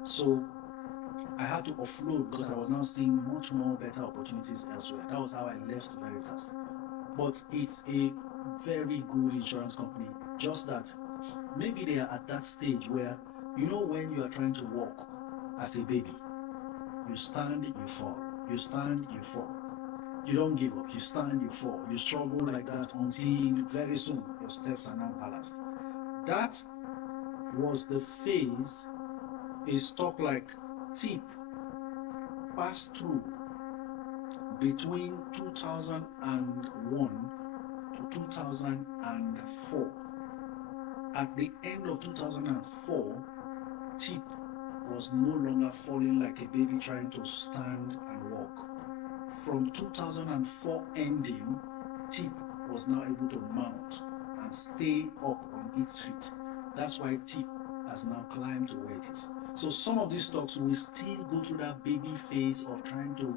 so I had to offload because I was now seeing much more better opportunities elsewhere. That was how I left Veritas. But it's a very good insurance company, just that maybe they are at that stage where, you know, when you are trying to walk as a baby, you stand, you fall, you stand, you fall. You don't give up, you stand, you fall. You struggle like that until very soon your steps are now balanced. That was the phase a stock like TIP passed through between 2001 to 2004. At the end of 2004, TIP was no longer falling like a baby trying to stand and walk. From 2004 ending, TIP was now able to mount and stay up on its feet. That's why TIP has now climbed to where it is. So some of these stocks will still go through that baby phase of trying to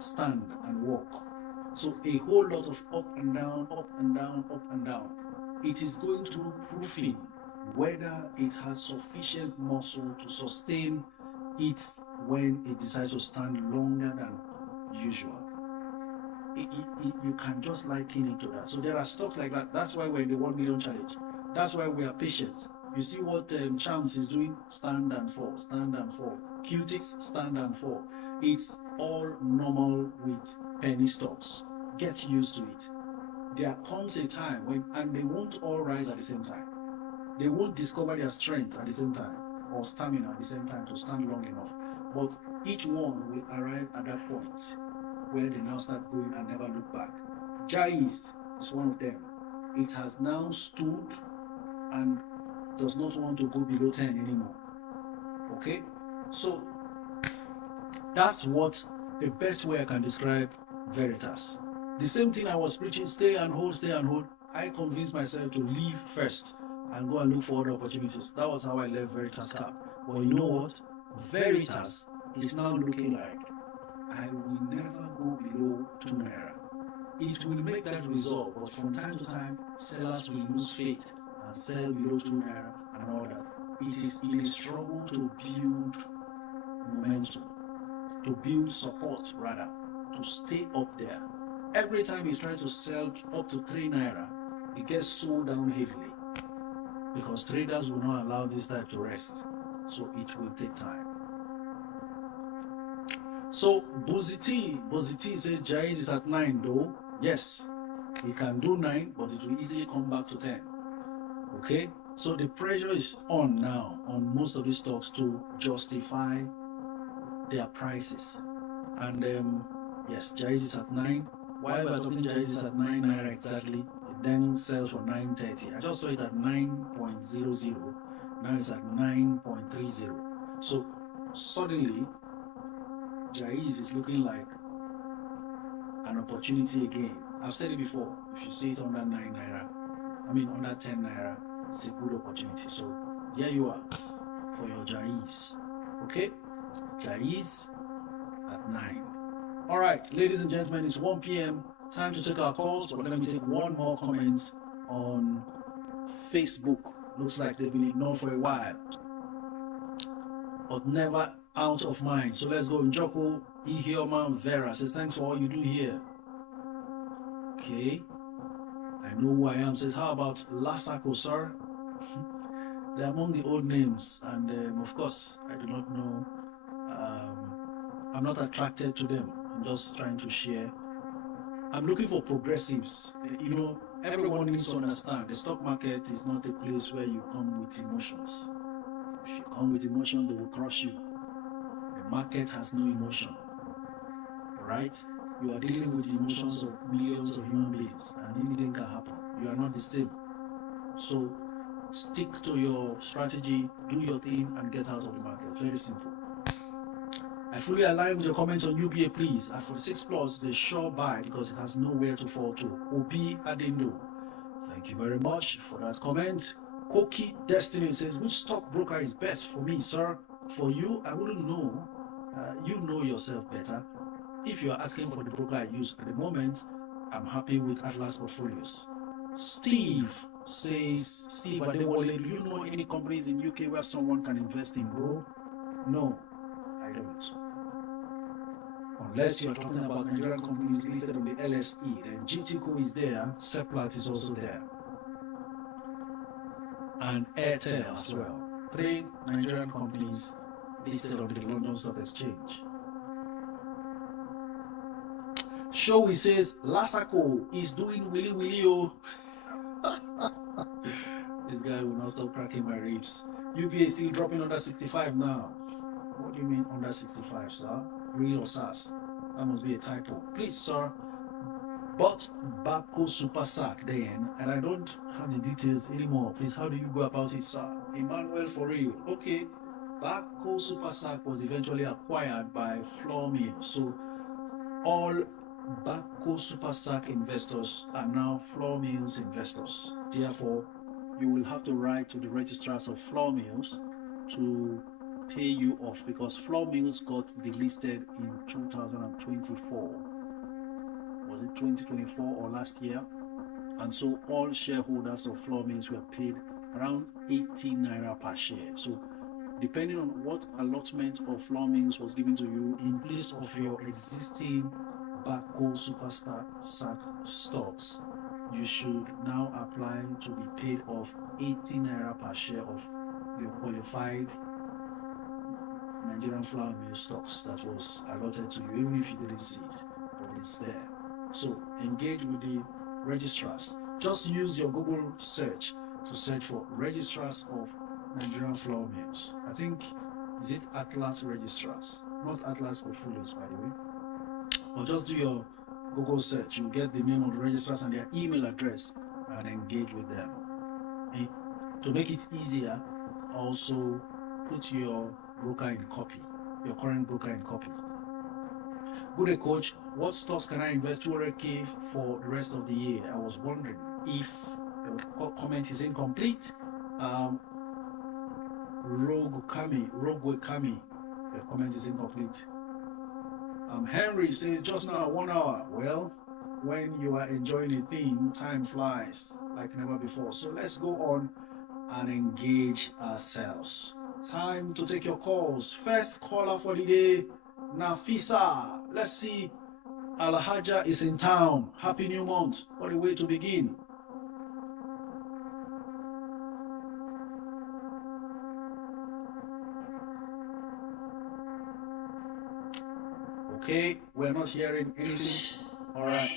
stand and walk. So a whole lot of up and down, up and down, up and down. It is going through proofing whether it has sufficient muscle to sustain it when it decides to stand longer than usual. You can just liken it to that. So there are stocks like that. That's why we're in the 1 million challenge. That's why we are patient. You see what Chams is doing? Stand and fall, stand and fall. Qtix, stand and fall. It's all normal with penny stocks. Get used to it. There comes a time when, and they won't all rise at the same time. They won't discover their strength at the same time or stamina at the same time to stand long enough. But each one will arrive at that point where they now start going and never look back. Jais is one of them. It has now stood and does not want to go below 10 anymore. Okay? So that's what the best way I can describe Veritas. The same thing I was preaching, stay and hold, stay and hold. I convinced myself to leave first and go and look for other opportunities. That was how I left Veritas Cap. But you know what? Veritas is now looking like I will never go below 2 naira. It will make that resolve, but from time to time, sellers will lose faith and sell below 2 naira and all that. It is in a struggle to build momentum, to build support rather, to stay up there. Every time he tries to sell up to 3 naira, it gets sold down heavily because traders will not allow this type to rest. So it will take time. So Buziti says Jais is at 9 though. Yes, it can do 9, but it will easily come back to 10. Okay, so the pressure is on now on most of these stocks to justify their prices. And yes, Jais is at 9. While we're talking, Jais is at 9 naira exactly. It then sells for 9.30. I just saw it at 9.00. Now it's at 9.30. So suddenly, Jais is looking like an opportunity again. I've said it before. If you see it under 9 naira, under 10 naira, it's a good opportunity. So here you are for your Jais. Okay, Jais at 9. All right, ladies and gentlemen, it's 1 p.m. Time to take our calls, but let me take one more comment on Facebook. Looks like they've been ignored for a while, but never out of mind. So let's go. Njoko Ihioma Vera says, thanks for all you do here. Okay, I know who I am. Says, how about Lasako, sir? They're among the old names, and of course, I do not know. I'm not attracted to them. I'm just trying to share. I'm looking for progressives. Everyone needs to understand the stock market is not a place where you come with emotions. If you come with emotion, they will crush you. The market has no emotion. Right? You are dealing with the emotions of millions of human beings, and anything can happen. You are not the same. So stick to your strategy, do your thing, and get out of the market. Very simple. I fully align with your comments on UBA, please. At 46 plus is a sure buy because it has nowhere to fall to. OP Adendo. Thank you very much for that comment. Koki Destiny says, which stockbroker is best for me, sir? For you, I wouldn't know. You know yourself better. If you are asking for the broker I use at the moment, I'm happy with Atlas Portfolios. Steve says, Steve Adewale, do you know any companies in UK where someone can invest in, bro? No, I don't. Unless you're talking about Nigerian companies listed on the LSE, then GTCO is there, Seplat is also there, and Airtel as well. 3 Nigerian companies listed on the London Stock Exchange. Showy says, Lasako is doing willy willy oh. This guy will not stop cracking my ribs. UBA is still dropping under 65 now. What do you mean under 65, sir? Real or SAS? That must be a typo. Please, sir. But Bako Super Sack then, and I don't have the details anymore. Please, how do you go about it, sir? Emmanuel for real. Okay. Bako Super Sack was eventually acquired by Floor Mill. So all Bako Super Sack investors are now Floor Mills investors. Therefore, you will have to write to the registrars of Floor Mills to pay you off because Floor Mills got delisted in 2024. Was it 2024 or last year? And so all shareholders of Floor Mills were paid around 18 naira per share. So depending on what allotment of Floor Mills was given to you in place of your existing Bako Super Sack stocks, you should now apply to be paid off 18 naira per share of your qualified Nigerian Flour Mill stocks that was allotted to you, even if you didn't see it, but it's there. So engage with the registrars. Just use your Google search to search for registrars of Nigerian Flour Mills. I think, is it Atlas Registrars? Not Atlas Portfolios, by the way. Or just do your Google search. You'll get the name of the registrars and their email address and engage with them. And to make it easier, also put your broker in copy, your current broker in copy. Good day, coach. What stocks can I invest 200k for the rest of the year? I was wondering if the comment is incomplete. Rogue Kami, The comment is incomplete. Henry says just now 1 hour. Well, when you are enjoying a theme, time flies like never before. So let's go on and engage ourselves. Time to take your calls. First caller for the day, Nafisa. Let's see. Alhaja is in town. Happy new month. What a way to begin. Okay, we're not hearing anything. All right.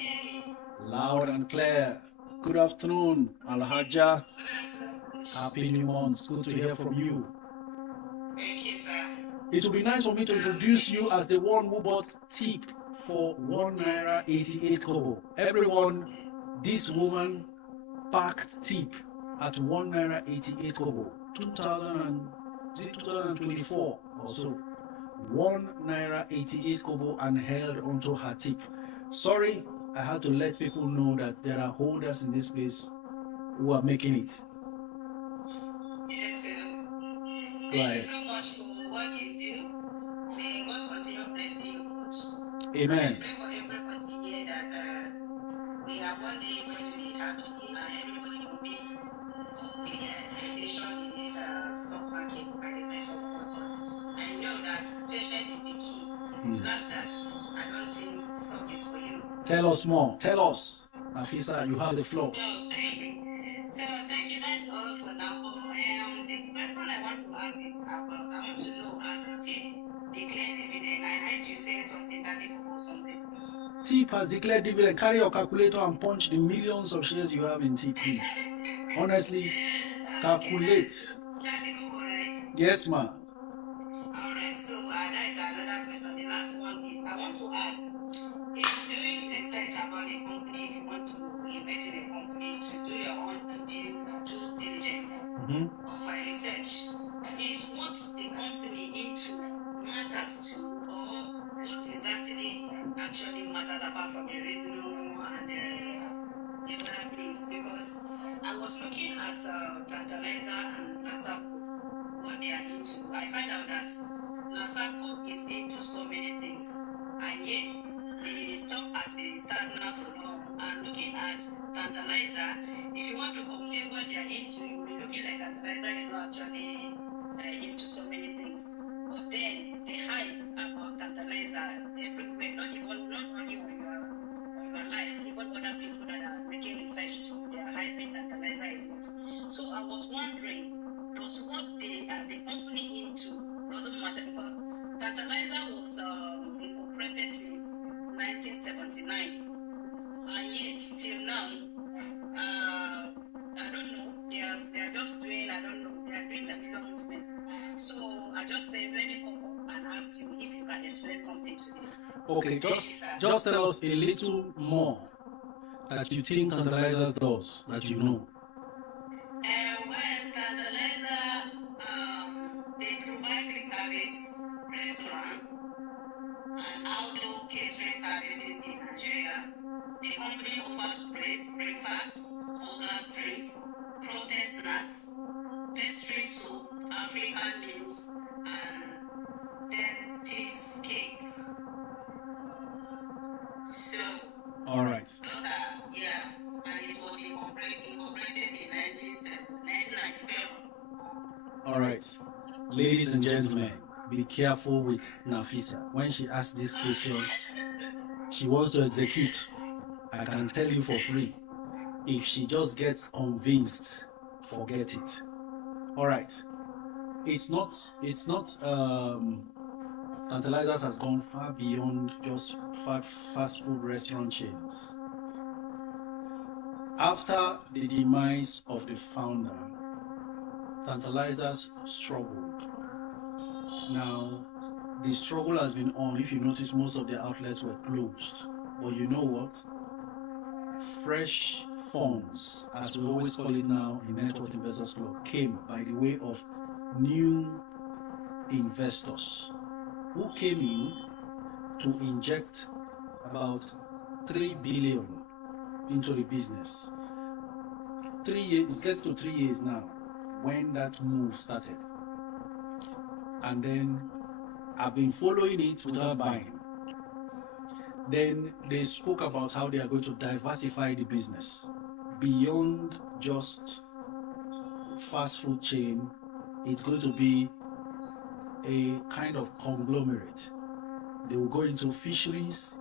Loud and clear. Good afternoon, Alhaja. Happy new month. Good to hear from you. Thank you, sir. It will be nice for me to introduce you as the one who bought tip for 1 naira 88 kobo. Everyone, this woman packed tip at 1 naira 88 kobo. 2024 or so. 1 naira 88 kobo and held onto her tip. Sorry, I had to let people know that there are holders in this place who are making it. Yes, sir. Go Thank ahead. you so much for what you do. May God continue blessing you, coach. Amen. I pray for everybody here that we are one day going to be happy and everybody will meet with their expectation in this stock market by the grace of God. I know that patience is the key. If you lack that, I don't think stock is for you. Tell us more. Tell us. Nafisa, you have the floor. So thank you. That's all for now. The question I want to ask is about, I want to know as TIP declared dividend. I heard you say something that it was something. TIP has declared dividend. Carry your calculator and punch the millions of shares you have in TIP, please. Honestly, calculate. That is all right. Yes, ma'am. Alright, so that is another question. The last one is I want to ask if doing research about a company, if you want to invest in a company, to do your own due diligence or by research, is what the company into matters to, or what exactly actually matters apart from the revenue and the other things? Because I was looking at Tantalizer and Lasapo, what they are into. I find out that Lasapo is into so many things, and yet the stock has been stagnant for long. And looking at Tantalizer, if you want to compare what they are into, you will be looking like Tantalizer is not actually into so many things. But then the hype about Tantalizer everywhere, not only on your life, even other people that are making research too, they are hyping Tantalizer a lot. So I was wondering, does what the company into doesn't matter, because Tantalizer was incorporated since 1979, and yet till now, I don't know, they are just doing, I don't know, they are doing the bigger movement. So I just say, let me come up and ask you if you can explain something to this. Okay, just tell us a little more that you think Tantalizers does, that you know. Well, Tantalizer, they provide quick service restaurant and outdoor catering services in Nigeria. The company offers breakfast, burgers, drinks, protein snacks, pastry soup, African meals, and dentist cakes. So, All right. those are, and it was incorporated in 1997. All right. Ladies and gentlemen, be careful with Nafisa. When she asks these questions, she wants to execute. I can tell you for free. If she just gets convinced, forget it. All right. It's not Tantalizers has gone far beyond just fast food restaurant chains. After the demise of the founder, Tantalizers struggled. Now, the struggle has been on. If you notice, most of the outlets were closed. But you know what? Fresh funds, as we always call it now in Network Investors Club, came by the way of new investors who came in to inject about 3 billion into the business. 3 years, it gets to 3 years now when that move started. And then I've been following it without buying. Then they spoke about how they are going to diversify the business beyond just fast food chain. It's going to be a kind of conglomerate. They will go into fisheries,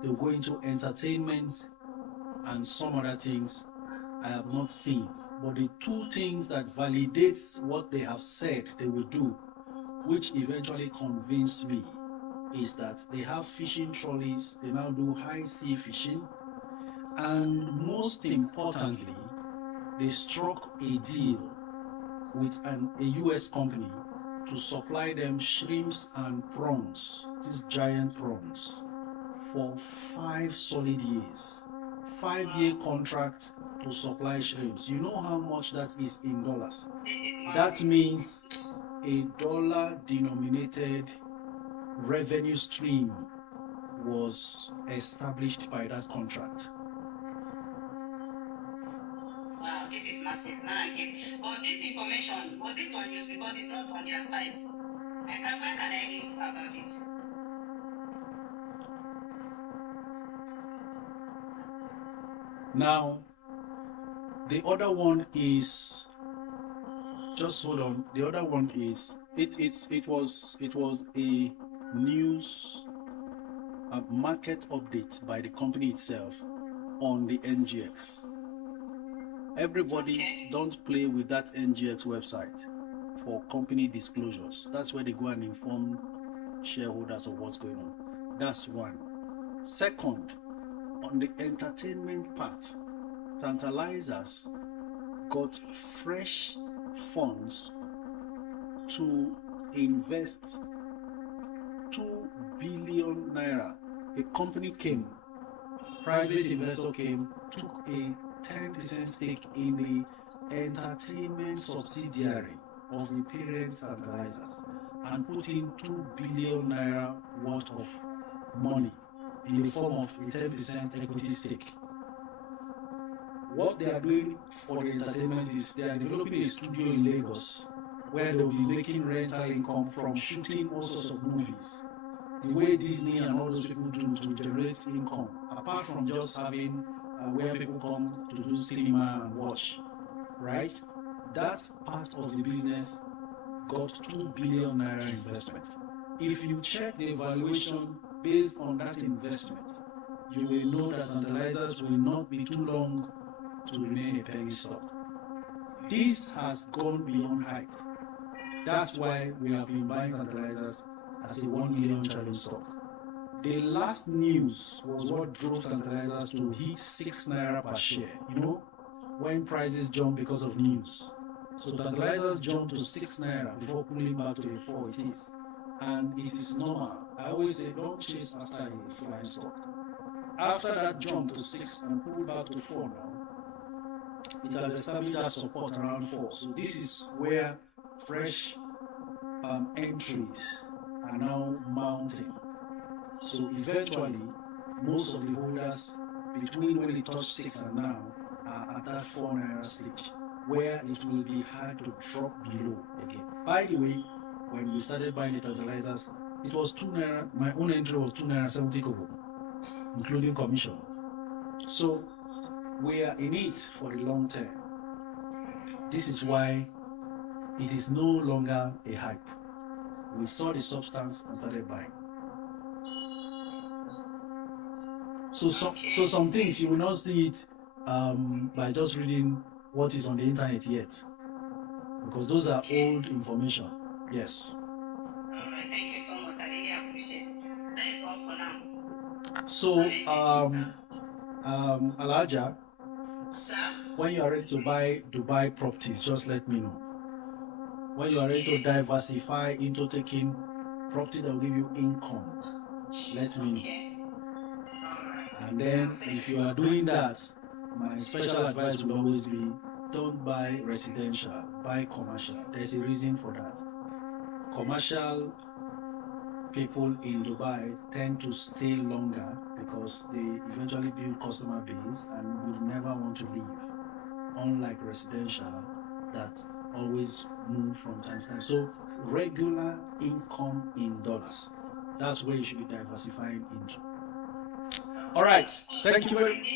they will go into entertainment, and some other things I have not seen. But the two things that validates what they have said they will do, which eventually convinced me, is that they have fishing trolleys, they now do high sea fishing, and most importantly, they struck a deal with a US company to supply them shrimps and prawns, these giant prawns, for 5 solid years. 5-year contract to supply shrimps. You know how much that is in dollars? That means a dollar denominated revenue stream was established by that contract. Wow, this is massive. Now I get it. But this information, was it on news? Because it's not on their site. Where can I read about it? Now, the other one is, just hold on. The other one is, it was a news, a market update by the company itself on the NGX. Everybody don't play with that NGX website for company disclosures. That's where they go and inform shareholders of what's going on. That's one. Second, on the entertainment part, Tantalizers got fresh funds to invest 2 billion naira. A company came, private investor came, took a 10% stake in the entertainment subsidiary of the parent Tantalizers and put in 2 billion naira worth of money in the form of a 10% equity stake. What they are doing for the entertainment is they are developing a studio in Lagos where they will be making rental income from shooting all sorts of movies. The way Disney and all those people do to generate income, apart from just having where people come to do cinema and watch, right? That part of the business got 2 billion naira investment. If you check the evaluation based on that investment, you will know that Tantalizers will not be too long to remain a penny stock. This has gone beyond hype. That's why we have been buying Tantalizers as a 1 million challenge stock. The last news was what drove Tantalizers to hit 6 naira per share. You know, when prices jump because of news. So Tantalizers jumped to 6 naira before pulling back to the 4 it is. And it is normal. I always say don't chase after a flying stock. After that jump to 6 and pull back to 4 now, it has established that support around 4. So this is where fresh entries are now mounting. So eventually, most of the holders between when it touched 6 and now are at that 4 naira stage, where it will be hard to drop below again. By the way, when we started buying the Tantalizers, it was 2 naira. My own entry was 2 naira 70 kobo, including commission. So we are in it for the long term. This is why it is no longer a hype. We saw the substance and started buying. So some things you will not see it by just reading what is on the internet yet, because those are old information. Yes. All right, thank you so much. I really appreciate it. That is all for now. So Alaja, Sir? when you are ready to buy Dubai properties, just let me know. When you are ready to diversify into taking property that will give you income, let me know. And then if you are doing that, my special advice will always be, don't buy residential, buy commercial. There's a reason for that. Commercial people in Dubai tend to stay longer because they eventually build customer base and will never want to leave. Unlike residential, that always move from time to time. So regular income in dollars. That's where you should be diversifying into. All right. Thank you very much.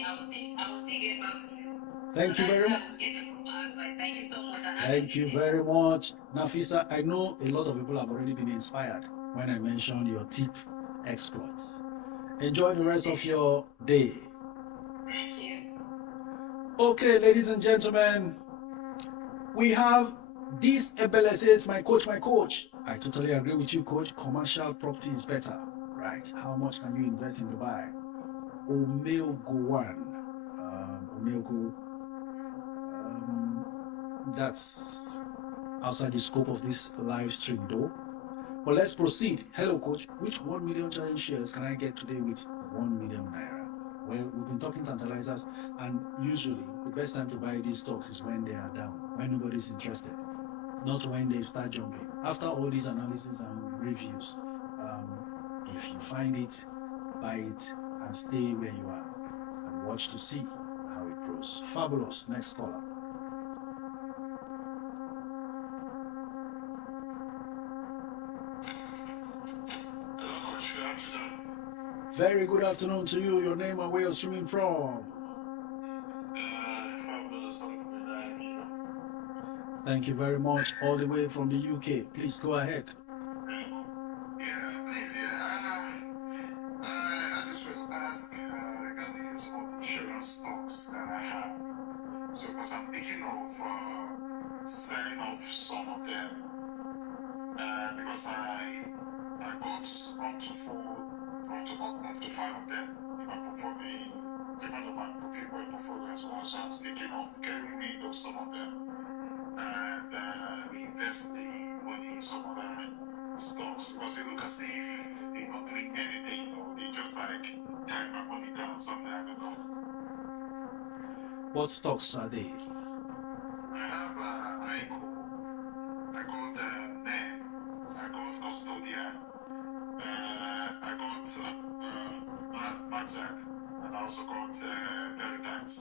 Thank you very much. Thank you so much. Thank you very much. Nafisa, I know a lot of people have already been inspired when I mentioned your tip exploits. Enjoy the rest of your day. Thank you. Okay, ladies and gentlemen, we have this Ebele says, my coach. I totally agree with you, coach. Commercial property is better, right? How much can you invest in Dubai? Omeogo one. Omeogo. That's outside the scope of this live stream, though. But let's proceed. Hello, coach. Which 1 million challenge shares can I get today with 1 million naira? Well, we've been talking Tantalizers, and usually the best time to buy these stocks is when they are down, when nobody's interested, not when they start jumping. After all these analysis and reviews, if you find it, buy it and stay where you are and watch to see how it grows. Fabulous. Next caller. Very good afternoon to you. Your name and where you're streaming from. Thank you very much. All the way from the UK. Please go ahead. I just will ask regarding some of the insurance stocks that I have. So, because I'm thinking of selling off some of them, because I got up to 5 of them in my portfolio, different of my portfolio as well. So I was thinking of getting rid of some of them and reinvest the money in some other stocks, because it looks as if they're not doing anything, they just like tying my money down or something, I don't know. What stocks are they? I have ICO, I got NEM, I got Custodian, I got Maxad, and I also got Veritas.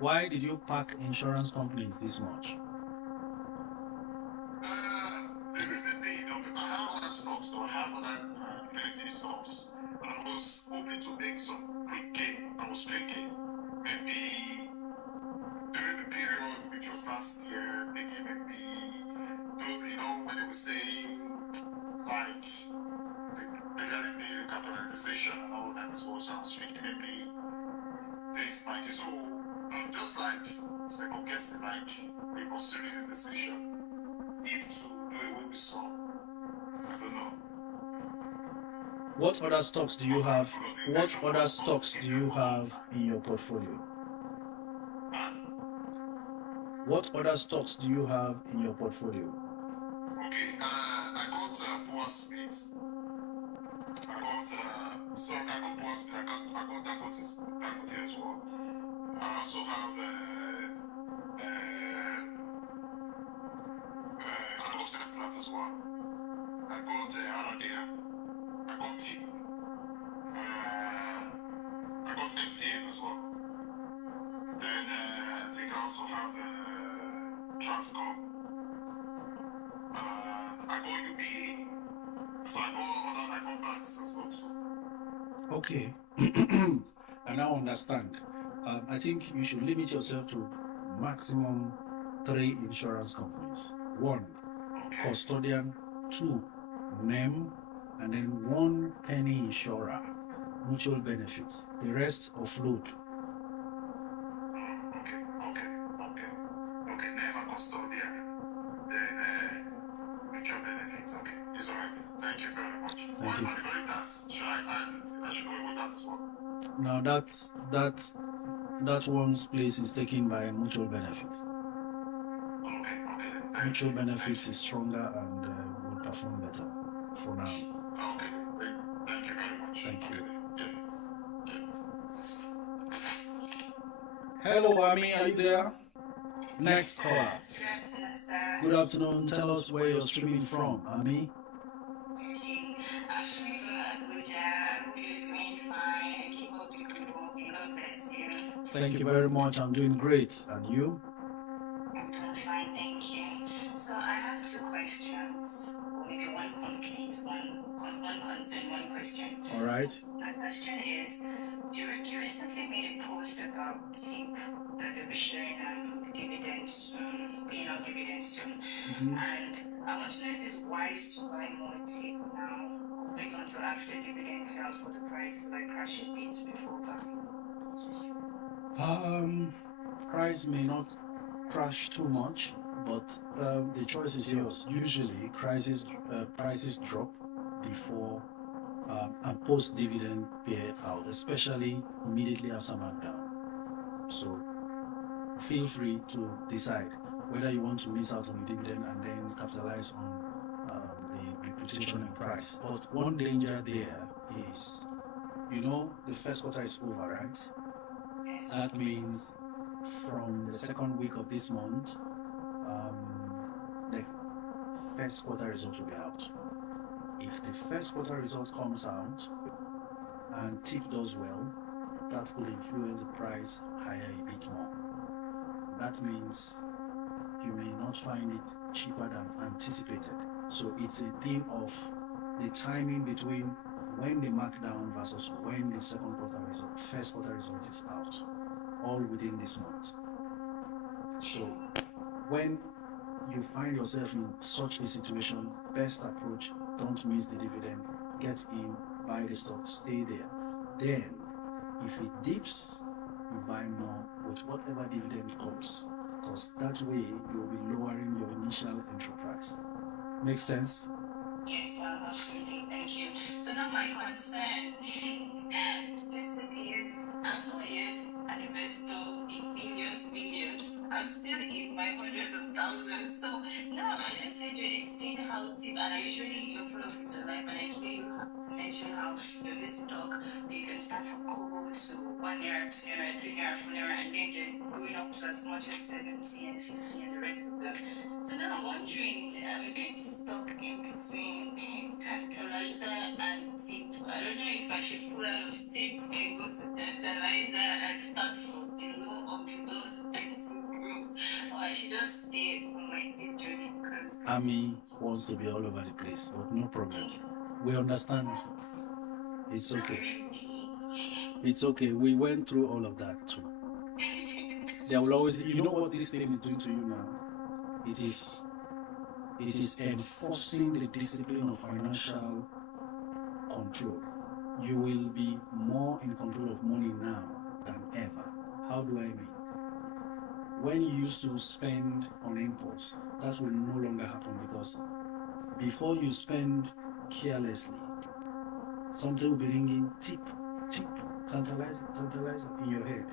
Why did you pack insurance companies this much? The reason being, I have other stocks, so I have other defensive stocks, and I was hoping to make some quick gain. I was thinking maybe during the period which was last year, thinking maybe those, when they were saying like regarding the recapitalization and all that as well, so I was thinking maybe this might. So I'm just like second guessing, like reconsidering the decision if to do away with some. I don't know. What other stocks do you have? What other stocks do you have in your portfolio? What other stocks do you have in your portfolio? Okay, I got Boa Smith. I got Boa Smith. I got Dangote as well. I also have I got Seplat as well. I got Aradia. I got T. I got MTN as well. Then I think I also have Transcom. I got UBA. So I got banks as well too. Okay. I now understand. I think you should limit yourself to maximum 3 insurance companies. 1, Custodian, 2, NEM, and then 1 penny insurer, mutual benefits. The rest offload. Okay, NEM and Custodian. Then mutual benefits. Okay, it's alright. Thank you very much. Thank you. Veritas, I should go with that as well. Now that one's place is taken by mutual benefits. Okay. Mutual benefits is stronger and will perform better for now. Okay, thank you very much. Thank you. Yeah. Hello, Ami, are you there? Next caller. Good afternoon. Tell us where you're streaming from, Ami. I'm streaming from Abuja. I hope you're doing fine. Keep up the good work. God bless you. Thank you very much. I'm doing great. And you? I'm doing fine, thank you. and one question. All right. So my question is, you recently made a post about TIP that they'll be sharing dividends, paying out dividends soon. And I want to know if it's wise to buy more TIP now or wait until after dividend payout for the price to like crash a bit before buying. Price may not crash too much, but the choice is yours. Usually, prices drop before and post dividend payout, especially immediately after markdown. So feel free to decide whether you want to miss out on the dividend and then capitalize on the reputation and price. But one danger there is, the first quarter is over, right? That means from the second week of this month, the first quarter result will be out. If the first quarter result comes out and TIP does well, that could influence the price higher a bit more. That means you may not find it cheaper than anticipated. So it's a thing of the timing between when the markdown versus when the first quarter result is out, all within this month. So when you find yourself in such a situation, best approach, don't miss the dividend, get in, buy the stock, stay there. Then, if it dips, you buy more with whatever dividend comes, because that way you'll be lowering your initial entry price. Make sense? Yes, absolutely. Thank you. So now my concern is I'm not yet an investor in millions. I'm still in my hundreds of thousands. So now I just heard you explain how TIP, and I usually follow it live, and I hear you mention how this stock they can start from Kobo to 1 naira, 2 naira, 3 naira, 4 naira, and then they're going up to as much as 70 and 50 and the rest of them. So now I'm wondering, I'm a bit stuck in between Tantalizer and TIP. I don't know if I should pull out of TIP and go to Tantalizer and start from below or below to grow, or I should just stay on my TIP journey because Army wants to be all over the place, but no problems. We understand. It's okay. It's okay. We went through all of that too. There will always, what this thing is doing to you now? It is enforcing the discipline of financial control. You will be more in control of money now than ever. How do I mean? When you used to spend on impulse, that will no longer happen, because before you spend carelessly, something will be ringing, TIP, tantalizer in your head.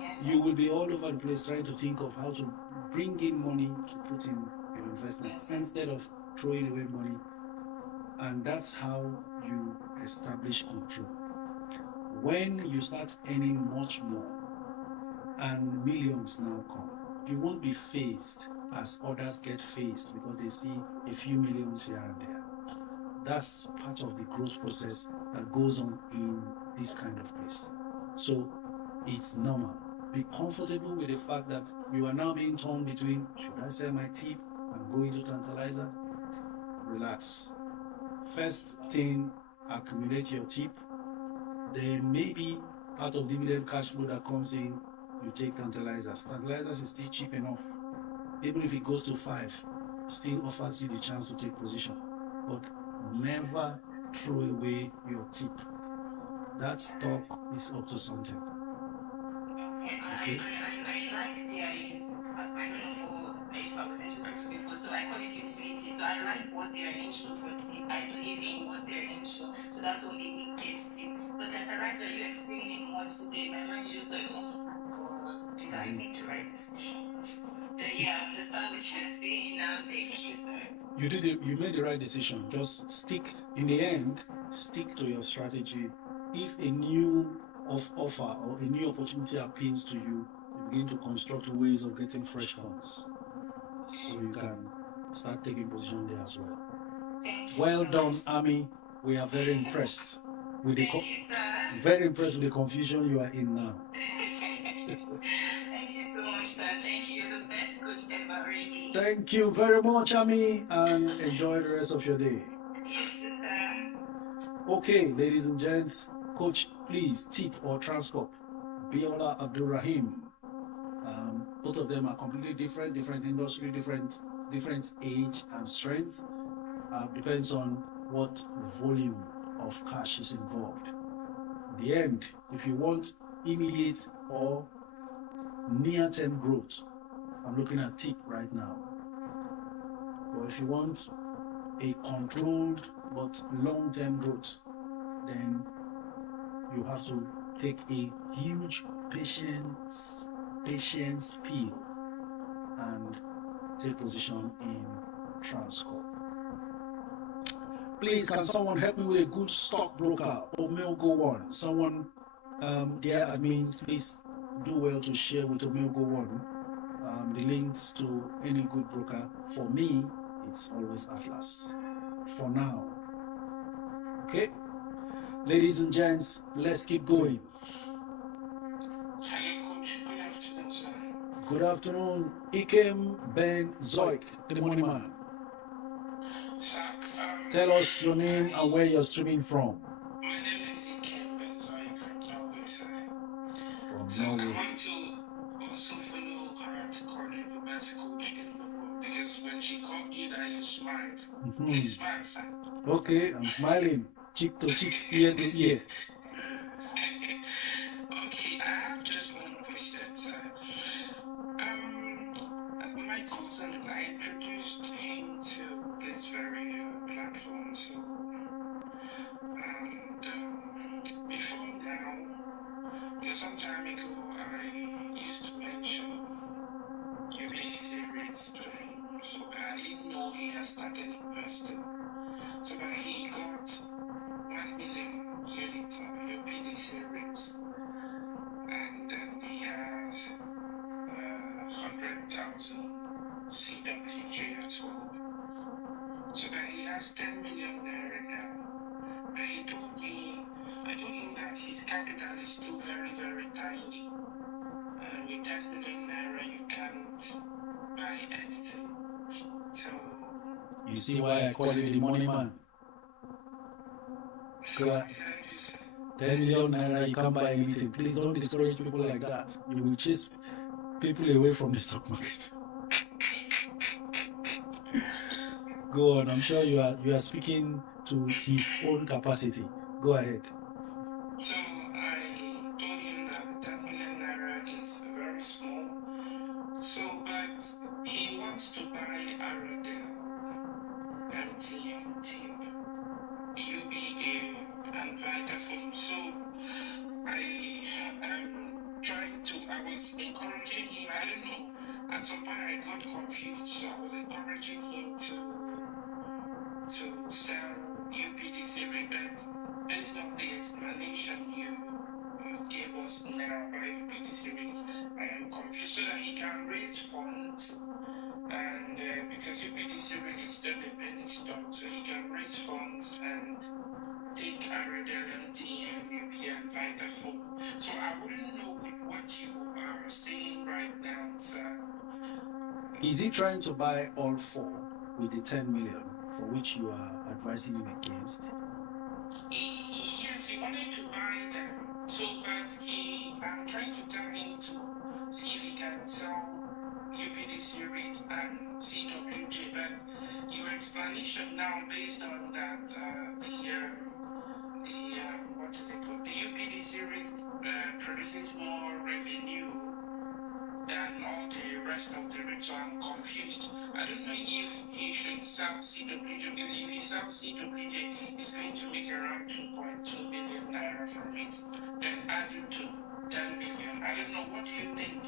yes, You will be all over the place trying to think of how to bring in money to put in your investments instead of throwing away money. And that's how you establish control. When you start earning much more and millions now come, you won't be faced as others get faced because they see a few millions here and there. That's part of the growth process that goes on in this kind of place. So it's normal. Be comfortable with the fact that you are now being torn between, should I sell my TIP and go into Tantalizer? Relax. First thing, accumulate your TIP. Then maybe part of dividend cash flow that comes in, you take Tantalizers. Tantalizers is still cheap enough. Even if it goes to 5, still offers you the chance to take position. But never throw away your TIP. That stock is up to something. Okay. I like the idea. I don't know if I was into crypto before, so I call it utility. So I like what they're into for TIP. I believe in what they're into. So that's what made me get TIP. But Tantalizer, you explaining more today. My mind is just like, oh my god, did I make the right decision? But yeah, I understand what you're saying now. Thank you, sir. You made the right decision. Just stick, in the end, stick to your strategy. If a new offer or a new opportunity appeals to you, you begin to construct ways of getting fresh funds. So you can start taking position there as well. Well done, Army. We are very impressed with the confusion you are in now. Thank you so much, sir. Thank you. You're the best coach ever, really. Thank you very much, Army, and enjoy the rest of your day. You too, sir. Okay, ladies and gents, coach, please tip or transcorp. Biola Abdulrahim. Both of them are completely different industry, different age and strength. Depends on what volume of cash is involved. In the end, if you want immediate or near-term growth, I'm looking at tip right now. Or if you want a controlled but long-term growth, then you have to take a huge patience pill and take position in Transcorp. Please, can someone help me with a good stockbroker Omilgo One? Someone, dear admins, please do well to share with Omilgo One the links to any good broker. For me, it's always Atlas. For now. Okay? Ladies and gents, let's keep going. Hello, Coach. Good afternoon, sir. Good afternoon, Ikem Ben Zoik, the money man. Sir, Tell us your name and where you're streaming from. my name is Ikem Benzoik from Norway, sir. From So I Norway. want to also follow her to corner the best coach in the world because when she called you that you smiled. Please smile, sir. Okay, I'm smiling. Cheek to cheek, ear to ear. Okay, I have just one question, sir. My cousin, I introduced him to this very platform, so before now, because some time ago I used to mention UPDC REITs to him, so I didn't know he has started investing. So but he got 1 million units of UPDC REITs, and then he has 100,000 CWJ as well. So that he has 10 million naira now. But I told him that his capital is still very, very tiny. And with 10 million naira, you can't buy anything. So, You see why I call you the money man? so Go what ahead. did I do, sir? 10 million naira, you can't buy anything. Please don't discourage people like that. You will chase people away from the stock market. Go on, I'm sure you are speaking to his own capacity. Go ahead. So I told him that 10 million naira is very small. So, but he wants to buy Aradel, MTN, TIP, UBA, and Vitafoam. So I was encouraging him. I don't know. At some point I got confused, so I was encouraging him to sell UPDC REIT based on the explanation you gave us now by UPDC REIT. I am confused so that he can raise funds, and because UPDC REIT is still a penny stock, so he can raise funds and take Aradel, MTN, UBA, and Vitafoam. So I wouldn't know with what you are saying right now, sir. Is he trying to buy all four with the 10 million for which you are advising him against? Yes, he wanted to buy them. So, but I'm trying to tell him to see if he can sell UPDC REIT and CWJ. But your explanation now, based on that, what is it called? The UPDC REIT produces more revenue than all the rest of the REIT, so I'm confused. I don't know if he should sell CWJ, because if he sells CWJ, he's going to make around 2.2 million naira from it, then add it to 10 million. I don't know, what do you think?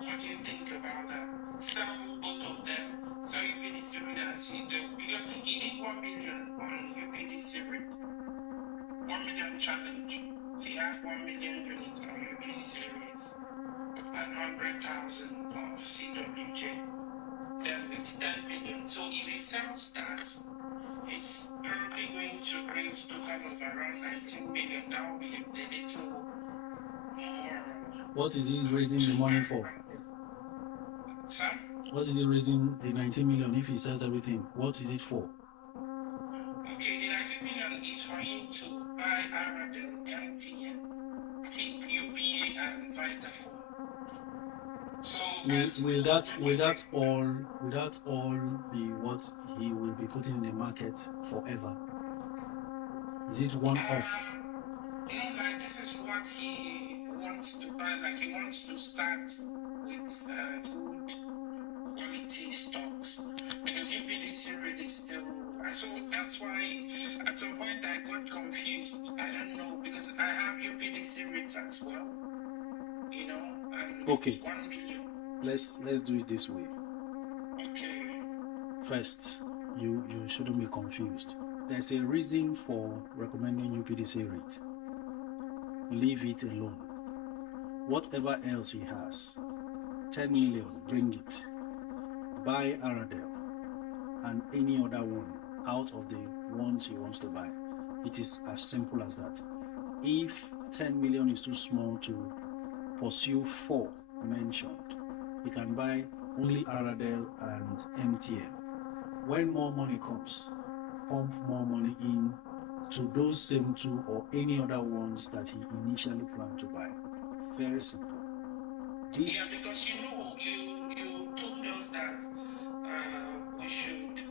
What do you think about that? Sell both of them, sell UPDC REIT and CWJ, because he did 1 million on UPDC REIT. 1 million challenge. So he has 1 million units on UPDC REIT and 100,000 of CWJ. Then it's 10 million. So if he sells that, he's probably going to raise total of around 19 million. That will be a little more. What is he raising the money for? Sir? What is he raising the 19 million if he sells everything? What is it for? Okay, the 90 million is for him to buy Aradel, MTN, TIP, UBA, and Vitaphone. So Will that all be what he will be putting in the market forever? Is it one off? like this is what he wants to buy. Like he wants to start with good quality stocks because UPDC rate is still. So that's why at some point I got confused. I don't know because I have UPDC rates as well. You know, and Okay. it's 1 million. Let's do it this way. Okay. First, you shouldn't be confused. There's a reason for recommending UPDC rate. Leave it alone. Whatever else he has, 10 million, bring it. Buy Aradel and any other one out of the ones he wants to buy. It is as simple as that. If 10 million is too small to pursue 4 mentioned, he can buy only Aradel and MTN. When more money comes, pump more money in to those same 2 or any other ones that he initially planned to buy. Very simple. Yeah, because you told us that we should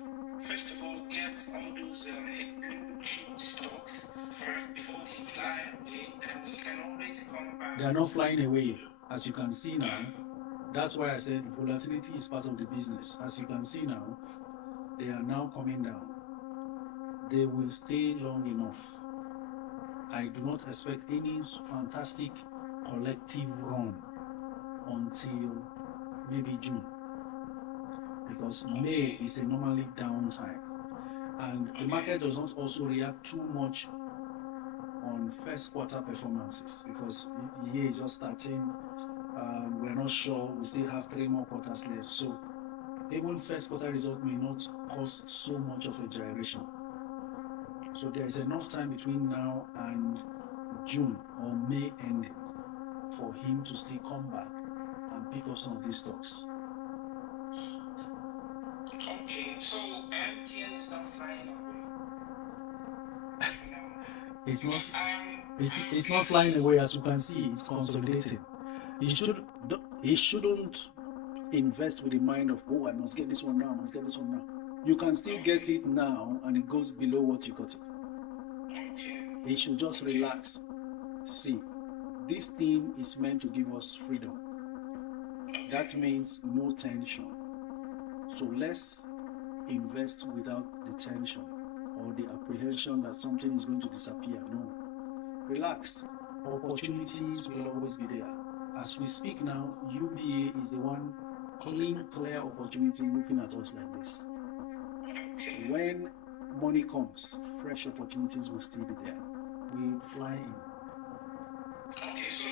first of all get all those blue chip stocks first before they fly away. Then we can always come back. They are not flying away, as you can see now. That's why I said volatility is part of the business. As you can see now, they are now coming down. They will stay long enough. I do not expect any fantastic collective run until maybe June, because May is a normally down time, and the market does not also react too much on first quarter performances because the year is just starting. We're not sure, we still have 3 more quarters left, so even first quarter result may not cause so much of a gyration. So there is enough time between now and June or May ending for him to still come back and pick up some of these stocks. Okay, so MTN is not flying away. It's not flying away, as you can see. It's consolidating. He shouldn't invest with the mind of, oh, I must get this one now, I must get this one now. You can still get it now and it goes below what you got it. He should just relax. See, this thing is meant to give us freedom. That means no tension. So let's invest without the tension or the apprehension that something is going to disappear. No. Relax. Opportunities will always be there. As we speak now, UBA is the one clear opportunity looking at us like this. When money comes, fresh opportunities will still be there. We fly in. Okay, so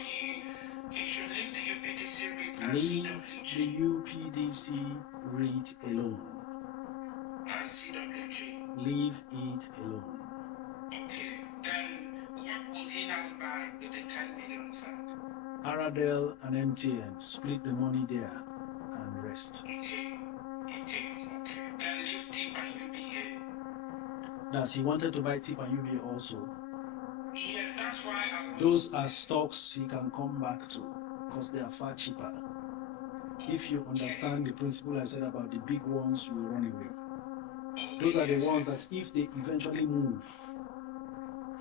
he should leave the UPDC REIT Leave the UPDC REIT alone. and CWG. Leave it alone. Okay, then what will he now buy with the 10 million side? Aradel and MTN, split the money there and rest. Okay. Then leave TIP and UBA. That he wanted to buy TIP and UBA also. Yes, that's why I was... Those are stocks he can come back to because they are far cheaper. If you understand the principle I said about the big ones will run away. Those are the ones that if they eventually move,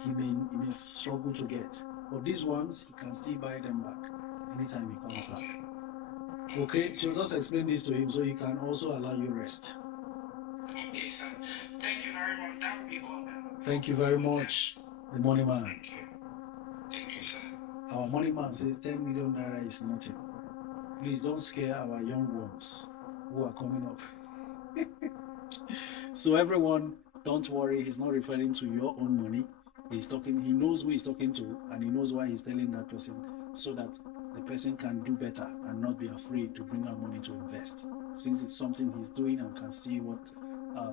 he may struggle to get. But these ones, he can still buy them back anytime he comes back. Okay, so just explain this to him so he can also allow you rest. Okay, sir. Thank you very much. That will be all then. Thank you very much, the money man. Thank you. Thank you, sir. Our money man says 10 million naira is nothing. Please don't scare our young ones who are coming up. So everyone, don't worry, he's not referring to your own money. He's talking, he knows who he's talking to, and he knows why he's telling that person, so that the person can do better and not be afraid to bring out money to invest, since it's something he's doing and can see what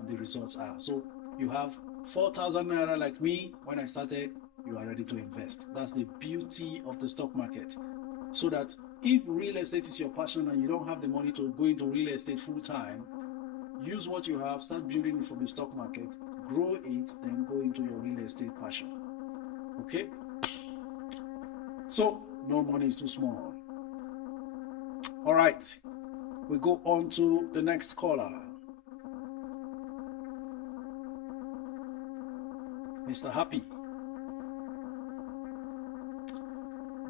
the results are. So you have 4,000 naira like me. When I started, you are ready to invest. That's the beauty of the stock market. So that if real estate is your passion and you don't have the money to go into real estate full time, use what you have, start building it from the stock market, grow it, then go into your real estate passion. Okay? So, no money is too small. All right. We go on to the next caller. Mr. Happy.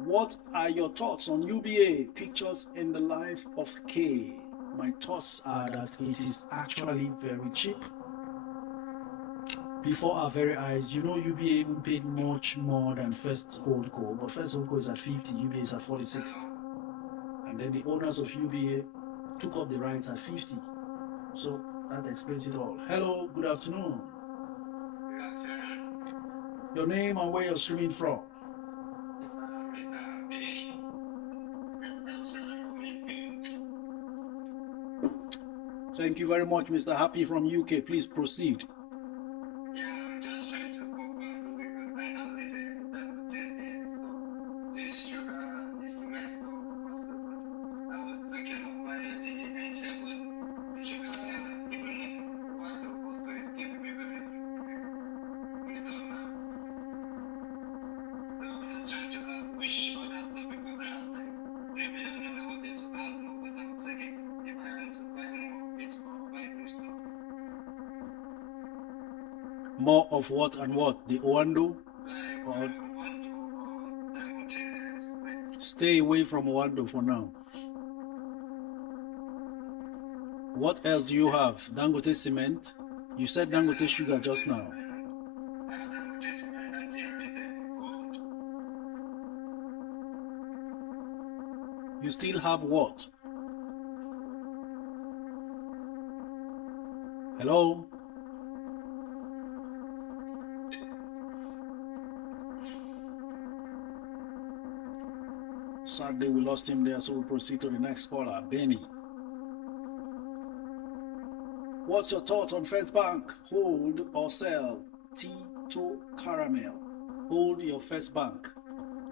What are your thoughts on UBA Pictures in the Life of K? My thoughts are that it is actually very cheap. Before our very eyes, you know, UBA even paid much more than First Holdco, but First Holdco is at 50, UBA is at 46. And then the owners of UBA took up the rights at 50. So that explains it all. Hello, good afternoon. Your name and where you're streaming from? Thank you very much, Mr. Happy from UK. Please proceed. More of what and what? The Owando? Or stay away from Owando for now. What else do you have? Dangote cement? You said Dangote sugar just now. You still have what? Hello? Sadly, we lost him there, so we'll proceed to the next caller, Benny. What's your thought on First Bank? Hold or sell? Tito Caramel. Hold your First Bank.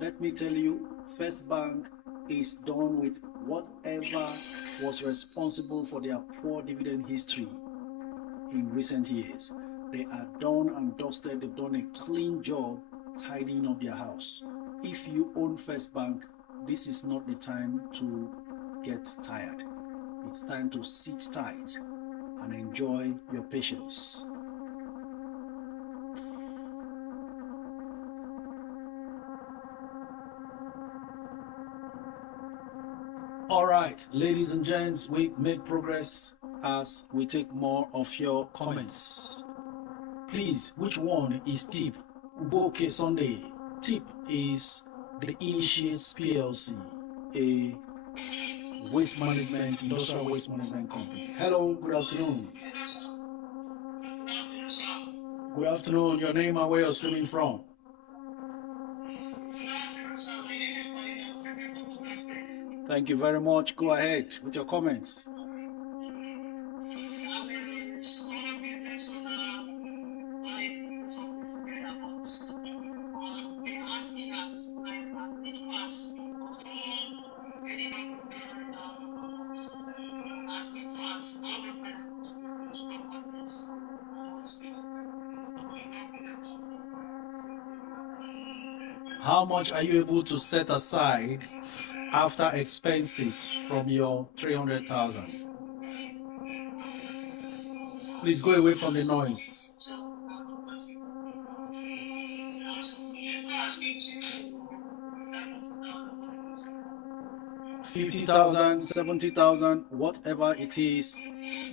Let me tell you, First Bank is done with whatever was responsible for their poor dividend history in recent years. They are done and dusted. They've done a clean job tidying up their house. If you own First Bank, this is not the time to get tired. It's time to sit tight and enjoy your patience. All right, ladies and gents, we make progress as we take more of your comments. Please, which one is TIP? Uboke Sunday. TIP is the Initiates PLC, a waste management, industrial waste management company. Hello, good afternoon. Good afternoon. Your name and where you're streaming from? Thank you very much. Go ahead with your comments. How much are you able to set aside after expenses from your 300,000? Please go away from the noise. 50,000, 70,000, whatever it is,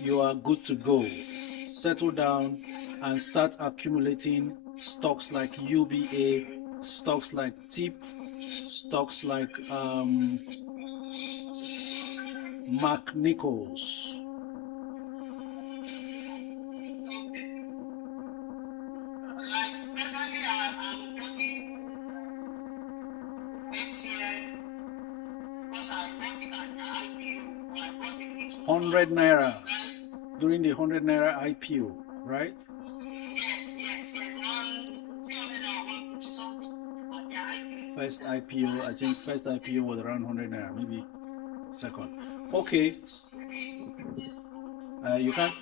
you are good to go. Settle down and start accumulating stocks like UBA, stocks like TIP, stocks like Mark Nichols. ₦100 during the ₦100 IPO, right? First IPO, I think first IPO was around ₦100, maybe second. Okay. You can't.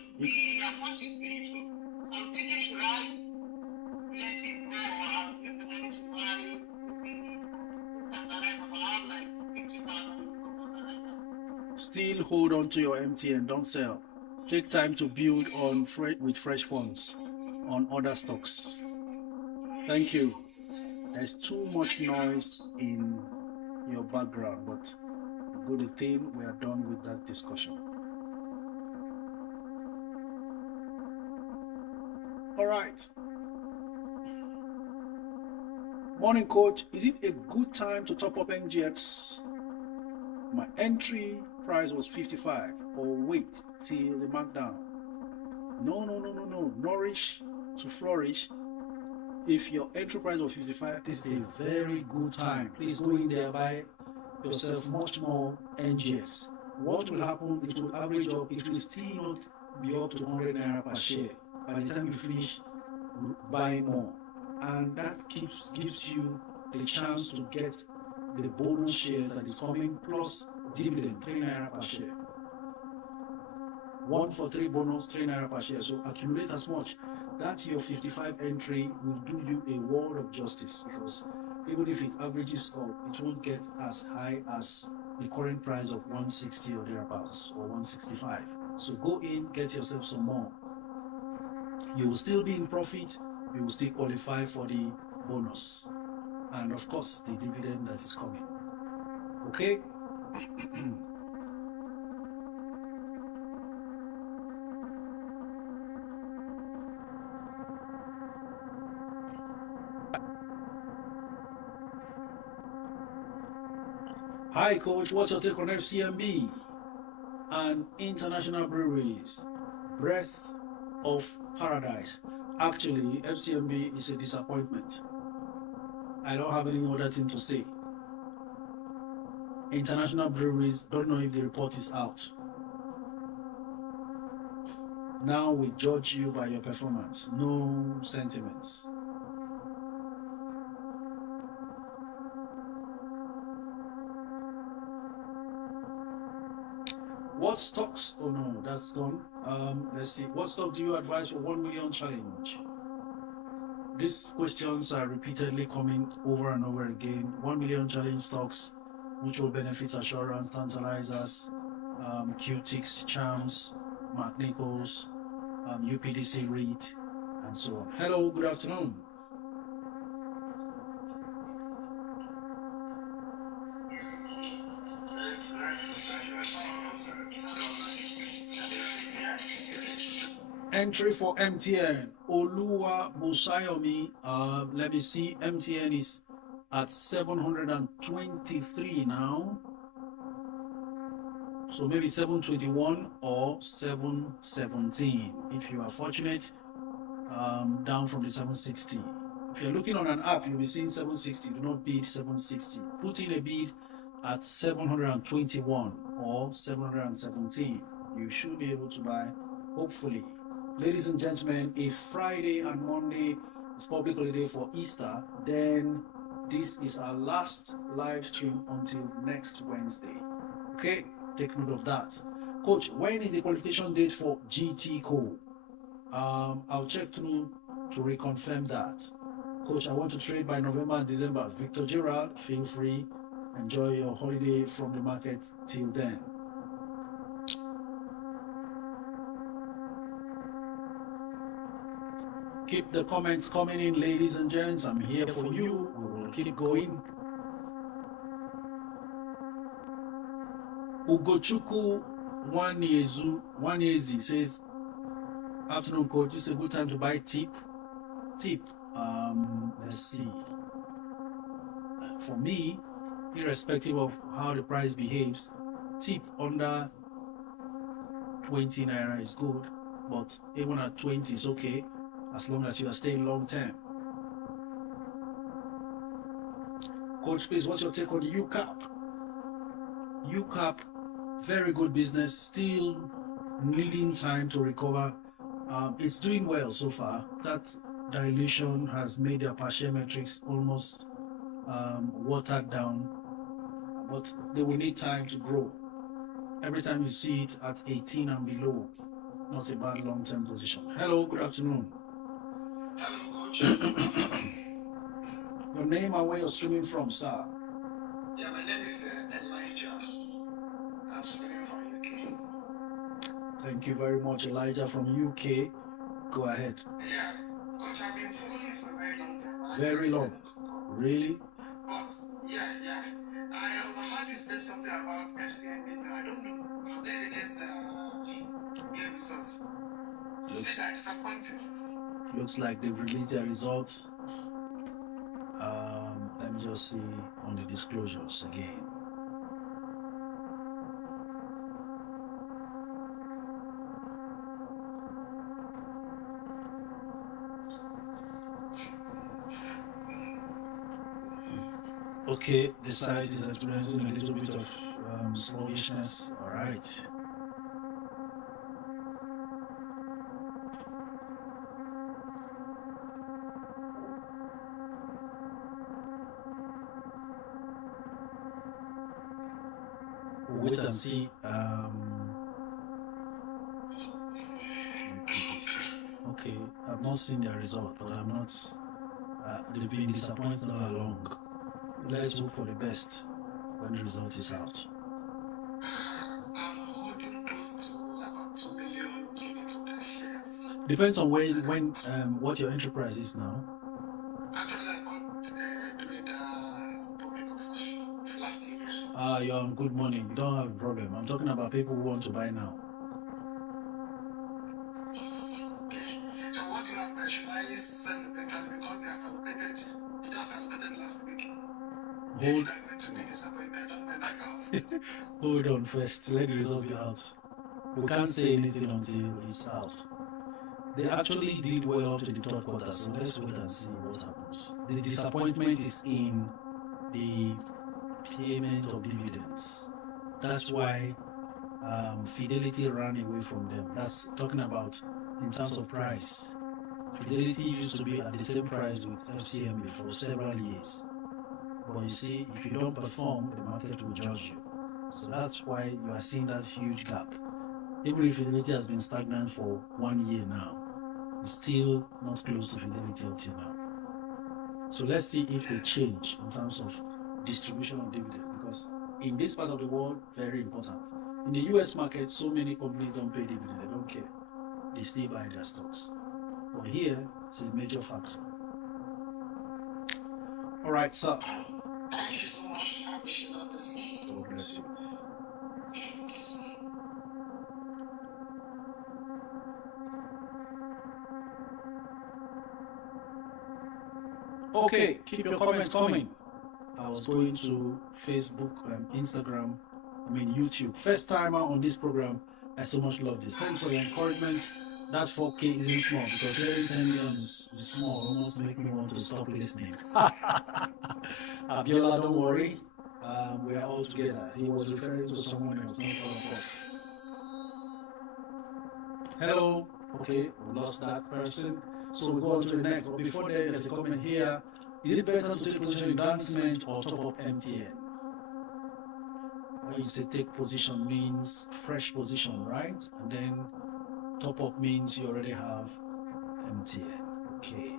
still hold on to your MTN. Don't sell. Take time to build on with fresh funds on other stocks. Thank you. There's too much noise in your background, but good thing we are done with that discussion. All right. Morning, coach. Is it a good time to top up NGX? My entry price was 55, or wait till the markdown. No. Nourish to flourish. If your entry price was 55, this is a very good time. Please go in there, buy yourself much more NGX. What will happen? It will average up. It will still not be up to 100 naira per share by the time you finish buying more, and that gives you the chance to get the bonus shares that is coming plus dividend 3 naira per share. 1 for 3 bonus, 3 naira per share. So accumulate as much. That your 55 entry will do you a world of justice, because even if it averages up, it won't get as high as the current price of 160 or thereabouts, or 165. So go in, get yourself some more. You will still be in profit. You will still qualify for the bonus, and of course the dividend that is coming. Okay. Hi coach, what's your take on FCMB and international breweries? Breath of paradise. Actually, FCMB is a disappointment. I don't have any other thing to say. International breweries, don't know if the report is out. Now we judge you by your performance, no sentiments. What stocks? Oh no, that's gone. Let's see. What stock do you advise for 1 million challenge? These questions are repeatedly coming over and over again. 1 million challenge stocks, mutual benefits assurance, Tantalizers, QTix, Charms, Mark Nichols, UPDC REIT, and so on. Hello, good afternoon. Entry for MTN, Oluwa Busayomi. Let me see, MTN is at 723 now. So maybe 721 or 717 if you are fortunate, down from the 760. If you're looking on an app, you'll be seeing 760. Do not bid 760. Put in a bid at 721 or 717. You should be able to buy, hopefully. Ladies and gentlemen, if Friday and Monday is public holiday for Easter, then this is our last live stream until next Wednesday. Okay, take note of that. Coach, when is the qualification date for GT Co? I'll check through to reconfirm that. Coach, I want to trade by November and December. Victor Gerald, feel free. Enjoy your holiday from the market till then. Keep the comments coming in, ladies and gents. I'm here for you. We will keep going. Ugochukwu Wanyezi says, afternoon coach, this is a good time to buy tip. Let's see. For me, irrespective of how the price behaves, tip under 20 naira is good, but even at 20 is okay, as long as you are staying long term. Coach, please, what's your take on UCAP? UCAP, very good business, still needing time to recover. It's doing well so far. That dilution has made their per share metrics almost watered down, but they will need time to grow. Every time you see it at 18 and below, not a bad long-term position. Hello, good afternoon. Hello, coach. Your name and where you're streaming from, sir? Yeah, my name is Elijah. I'm speaking from UK. Thank you very much, Elijah from UK. Go ahead. Yeah, coach, I've been following you for a very long time. Very long. Really? But yeah. I heard you say something about FCN meeting. I don't know. How they released their results. You say they're disappointing. Looks like they've released their results. Let me just see on the disclosures again. Okay, the site is experiencing a little bit of sluggishness. All right. We'll wait and see. Okay, I've not seen their result, but I'm not. They've been disappointed all along. Let's hope for the best when the result is out. I'm holding close to about 2 million units of their shares. Depends on when what your enterprise is now. Actually, I got during the public of last year. You're on good money. You don't have a problem. I'm talking about people who want to buy now. And what do you have? Should I send the eventually because they have allocated? They just allocated last week. Hold on first. Let the result be out. We can't say anything until it's out. They actually did well up to the third quarter, so let's wait and see what happens. The disappointment is in the payment of dividends. That's why Fidelity ran away from them. That's talking about in terms of price. Fidelity used to be at the same price with FCM for several years. But you see, if you don't perform, the market will judge you. So that's why you are seeing that huge gap. Even if Fidelity has been stagnant for 1 year now, it's still not close to Fidelity up till now. So let's see if they change in terms of distribution of dividend, because in this part of the world, very important. In the US market, so many companies don't pay dividend, they don't care. They still buy their stocks. But here, it's a major factor. All right, sir. Thank you so much. I appreciate that. God bless you. Okay, keep your comments coming. I was going to Facebook and Instagram, YouTube. First timer on this program. I so much love this. Thanks for your encouragement. That 4K isn't small, because every 10 million is small, almost make me want to stop listening. Abiola, don't worry. We are all together. He was referring to someone else, not all of us. Hello. Okay, we lost that person. So we go on to the next. But before that, there's a comment here. Is it better to take position in down cement or top up MTN? When you say take position means fresh position, right? And then top up means you already have MTN. Okay.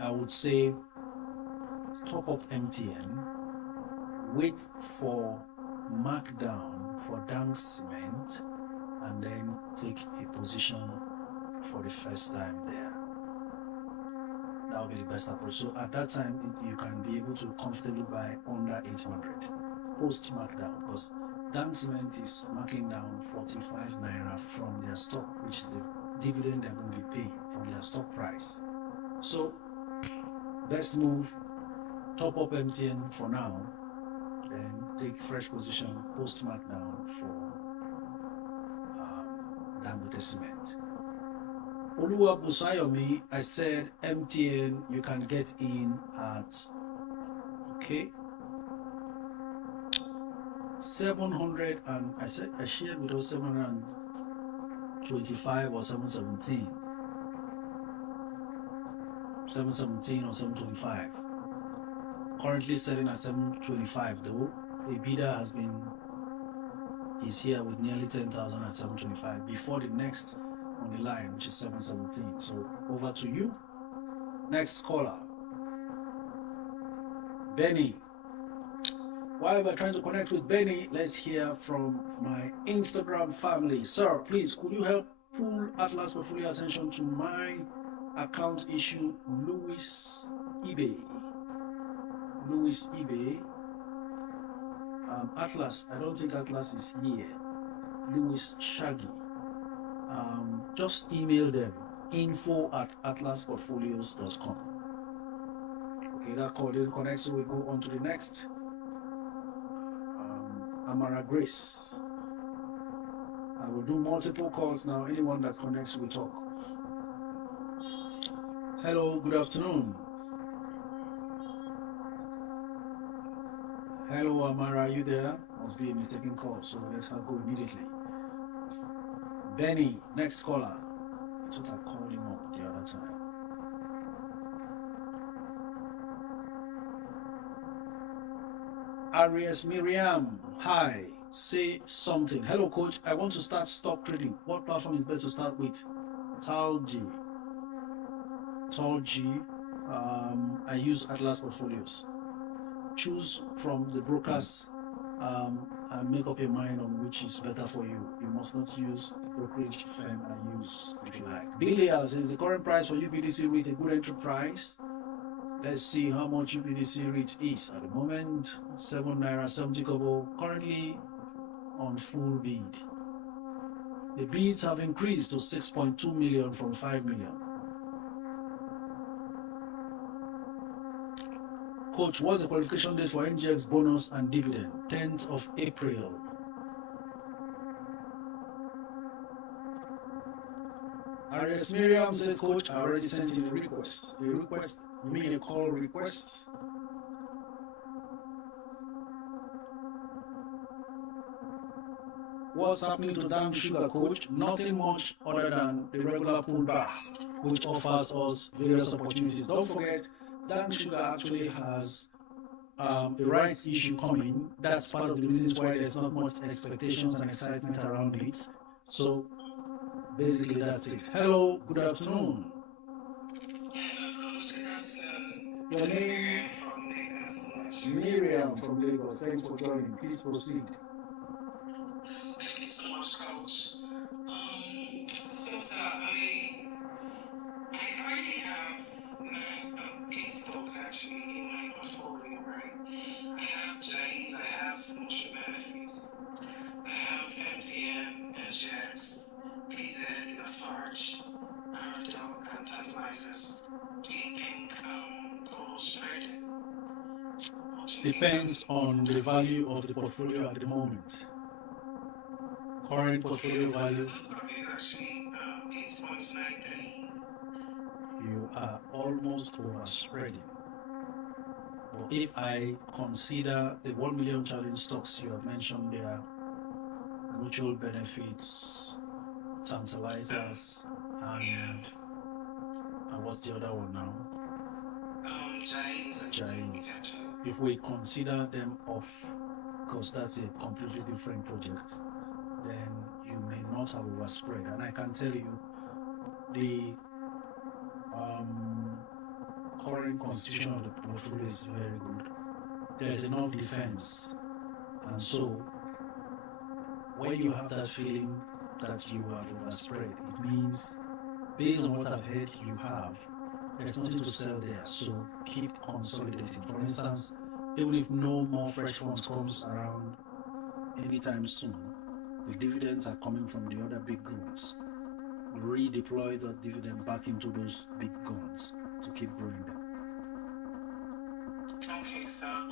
I would say top up MTN, wait for markdown for down cement, and then take a position for the first time there. That will be the best approach. So at that time, you can be able to comfortably buy under 800 post markdown, because down cement is marking down 45 naira from their stock, which is the dividend they're going to be paying from their stock price. So best move, top up MTN for now, then take fresh position post markdown for Dangote Cement. Oluwa Busayomi, I said MTN you can get in at 700, and I said I shared with us 725 or 717. 717 or 725. Currently selling at 725 though. A bidder is here with nearly 10,000 at 725 before the next on the line, which is 717. So over to you. Next caller. Benny. While we're trying to connect with Benny, let's hear from my Instagram family. Sir, please, could you help pull Atlas portfolio attention to my account issue, Louis eBay? Louis eBay. Atlas, I don't think Atlas is here. Louis Shaggy. Just email them, info@atlasportfolios.com. Okay, that call didn't connect, so we go on to the next. Amara Grace. I will do multiple calls now. Anyone that connects will talk. Hello, good afternoon. Hello, Amara, are you there? Must be a mistaken call, so let's go immediately. Benny, next caller. I thought I called him up the other time. Arias Miriam, hi, say something. Hello, coach. I want to start stock trading. What platform is best to start with? Talg. I use Atlas Portfolios. Choose from the brokers and make up your mind on which is better for you. You must not use the brokerage firm I use if you like. Billy says the current price for UPDC REIT a good entry price. Let's see how much UPDC REIT is at the moment. 7 naira 70 kobo. Currently on full bid. The bids have increased to 6.2 million from 5 million. Coach, what's the qualification date for NGX bonus and dividend? 10th of April. Arias Miriam says, Coach, I already sent in a request. A request? You mean a call request? What's happening to Dang Sugar, Coach? Nothing much other than the regular pullbacks, which offers us various opportunities. Don't forget, Dang Sugar actually has a rights issue coming. That's part of the reasons why there's not much expectations and excitement around it. So basically that's it. Hello, good afternoon. Your name? Miriam from Lagos. Thanks for joining. Please proceed. Thank you so much, Coach. So, sir, I currently have 8 stocks actually in my portfolio, right? I have Giants, I have Motion Benefits, I have MTN, SGX, PZ, Lafarge, Aradel, and Tantalizers. Do you think overspread? Depends on the value of the portfolio at the moment. Current portfolio value is actually 8.93. You are almost overspreading. But if I consider the 1 million challenge stocks you have mentioned there, mutual benefits, Tantalizers, and what's the other one now? Giants. If we consider them off, because that's a completely different project, then you may not have overspread. And I can tell you, the current constitution of the portfolio is very good. There's enough defense, and so when you have that feeling that you have overspread, it means, based on what I've heard you have, there's nothing to sell there, so keep consolidating. For instance, even if no more fresh funds comes around anytime soon, the dividends are coming from the other big guns. Redeploy that dividend back into those big guns to keep growing them. Okay, sir.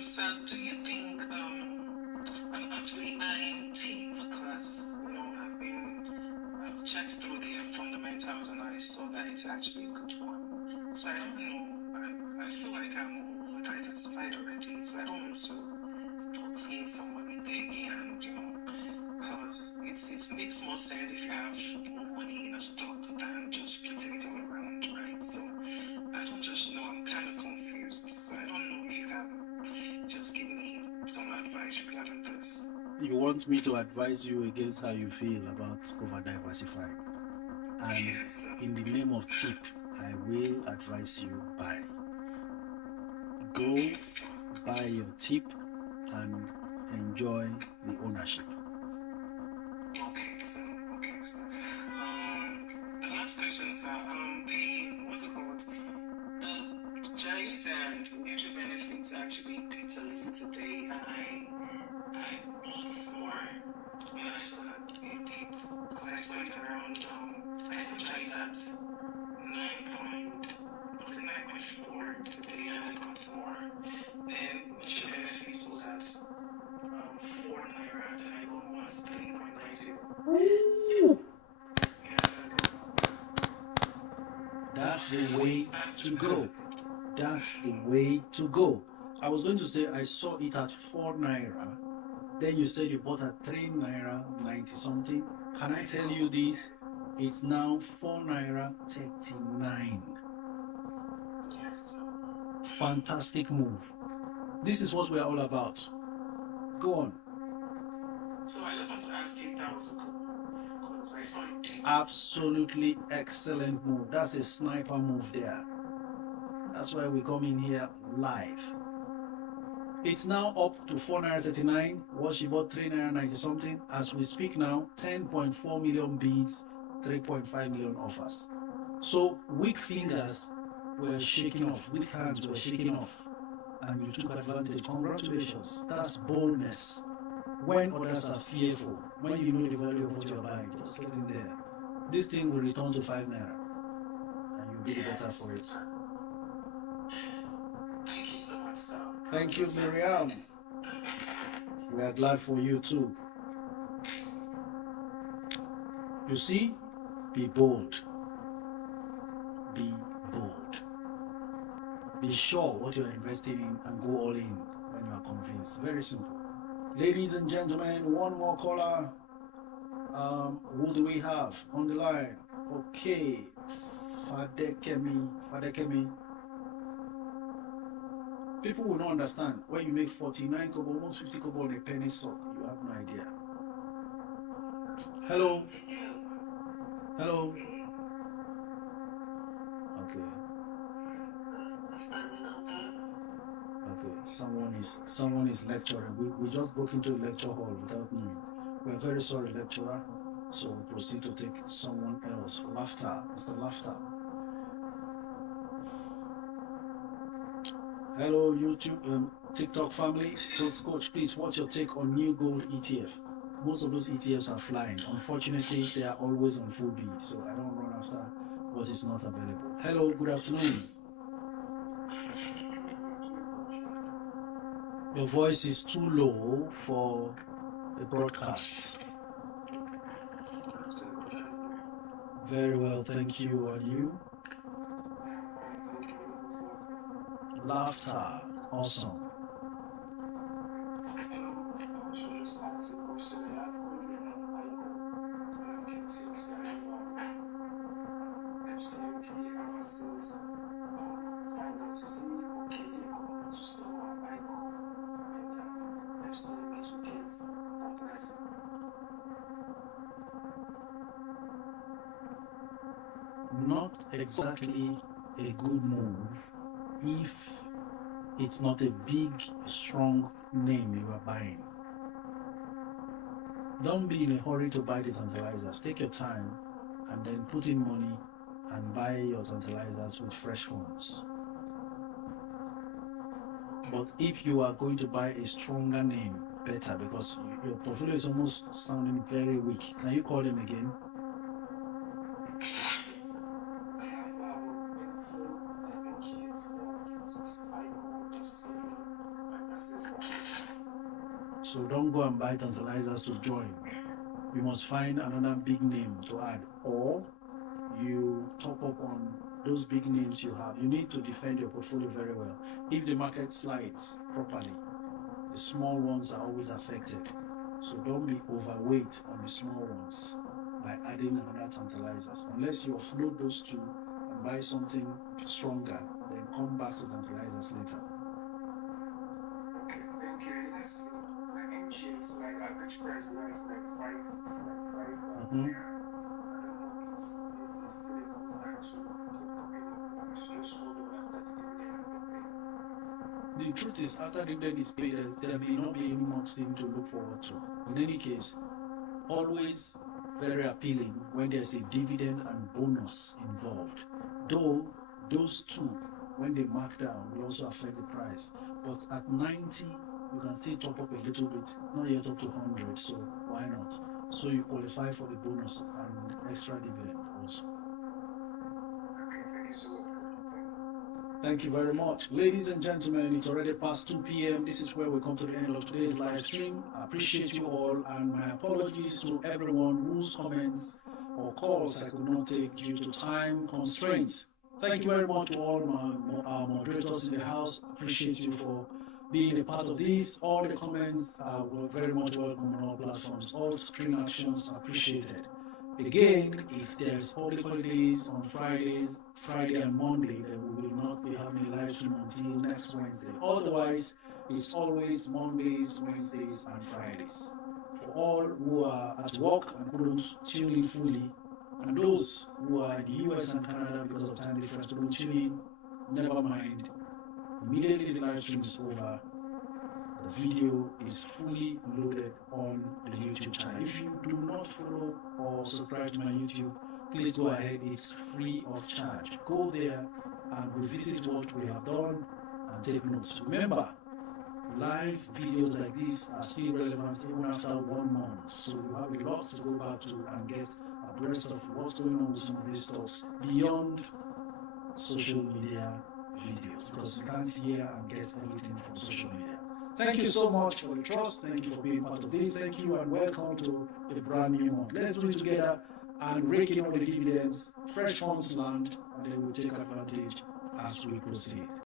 Sir, do you think I'm actually eyeing T because I've checked through the fundamentals and I saw that it's actually a good one. So I don't know. I feel like I'm over diversified already, so I don't want to put in some money there again, because it makes more sense if you have more money in a stock than just splitting it all around, right? So I don't just know. I'm kind of confused. So I don't know if you can just give me some advice regarding this. You want me to advise you against how you feel about over-diversifying? And Yes, in the name of tip, I will advise you buy. Go buy your tip and enjoy the ownership. Okay, so the last question is what's it called? The giants and mutual benefits actually did a little today, and I bought more when I saw that it did, because I saw it around I saw giants at 9.4 today, and I got more. Then mutual benefits was at 4 naira, and then I got more at 3.90. Yes, That's the way to go. That's the way to go. I was going to say I saw it at 4 naira. Then you said you bought at 3 naira 90 something. Can I tell you this? It's now 4 naira 39. yes. Fantastic move. This is what we're all about. Go on. So I just want to ask if that was a good move, because I saw it did. Absolutely excellent move. That's a sniper move there. That's why we come in here live. It's now up to 4 naira 39. What she bought 3 naira 90 something. As we speak now, 10.4 million bids, 3.5 million offers. So weak fingers were shaking off, weak hands were shaking off, and you took advantage. Congratulations. That's boldness. When others are fearful, when you know the value of what you're buying, just get in there. This thing will return to 5 naira, and you'll be better for it. Thank you so much, sir. Thank you, Miriam. We are glad for you too. You see, be bold. Be bold. Be sure what you're investing in and go all in when you are convinced. Very simple. Ladies and gentlemen, one more caller. Who do we have on the line? Okay, Fadekemi. People will not understand when you make 49 kobo, almost 50 kobo on a penny stock. You have no idea. Hello. Hello. Okay. Okay. Someone is lecturing. We just broke into the lecture hall without knowing. We're very sorry, lecturer. So we'll proceed to take someone else. Laughter. Mr. Laughter. Hello, YouTube, TikTok family. Sales coach, please, what's your take on new gold ETF? Most of those ETFs are flying. Unfortunately, they are always on full beat, so I don't run after what is not available. Hello, good afternoon. Your voice is too low for the broadcast. Very well, thank you. And you? Laughter, awesome. Not exactly a good move if it's not a big, strong name you are buying. Don't be in a hurry to buy the Tantalizers. Take your time and then put in money and buy your Tantalizers with fresh funds. But if you are going to buy a stronger name, better, because your portfolio is almost sounding very weak. Can you call them again? So don't go and buy Tantalizers to join. You must find another big name to add, or you top up on those big names you have. You need to defend your portfolio very well. If the market slides properly, the small ones are always affected. So don't be overweight on the small ones by adding another Tantalizers. Unless you offload those two and buy something stronger, then come back to Tantalizers later. Okay, thank you. That's my engine, so like average price now is like 5. I don't know, it's still a good time to keep coming up. I should just hold on after the dividend and the truth is, after dividend is paid, there may not be any much thing to look forward to. In any case, always very appealing when there's a dividend and bonus involved. Though those two, when they mark down, will also affect the price. But at 90, you can still top up a little bit, not yet up to 100, so why not? So you qualify for the bonus and extra dividend also. Okay, thank you so much. Thank you very much. Ladies and gentlemen, it's already past 2 p.m. This is where we come to the end of today's live stream. I appreciate you all, and my apologies to everyone whose comments or calls I could not take due to time constraints. Thank you very much to all our moderators in the house. Appreciate you for being a part of this. All the comments were very much welcome on all platforms. All screen actions appreciated. Again, if there's public holidays on Friday and Monday, then we will not be having a live stream until next Wednesday. Otherwise, it's always Mondays, Wednesdays, and Fridays. For all who are at work and couldn't tune in fully, and those who are in the US and Canada because of time difference couldn't tune in, never mind. Immediately the live stream is over, the video is fully loaded on the YouTube channel. If you do not follow or subscribe to my YouTube, please go ahead. It's free of charge. Go there and revisit what we have done and take notes. Remember, live videos like this are still relevant even after 1 month. So you have a lot to go back to and get abreast of what's going on with some of these stocks beyond social media videos, because you can't hear and get everything from social media. Thank you so much for the trust. Thank you for being part of this. Thank you and welcome to a brand new month. Let's do it together and rake in all the dividends, fresh funds land, and then we'll take advantage as we proceed.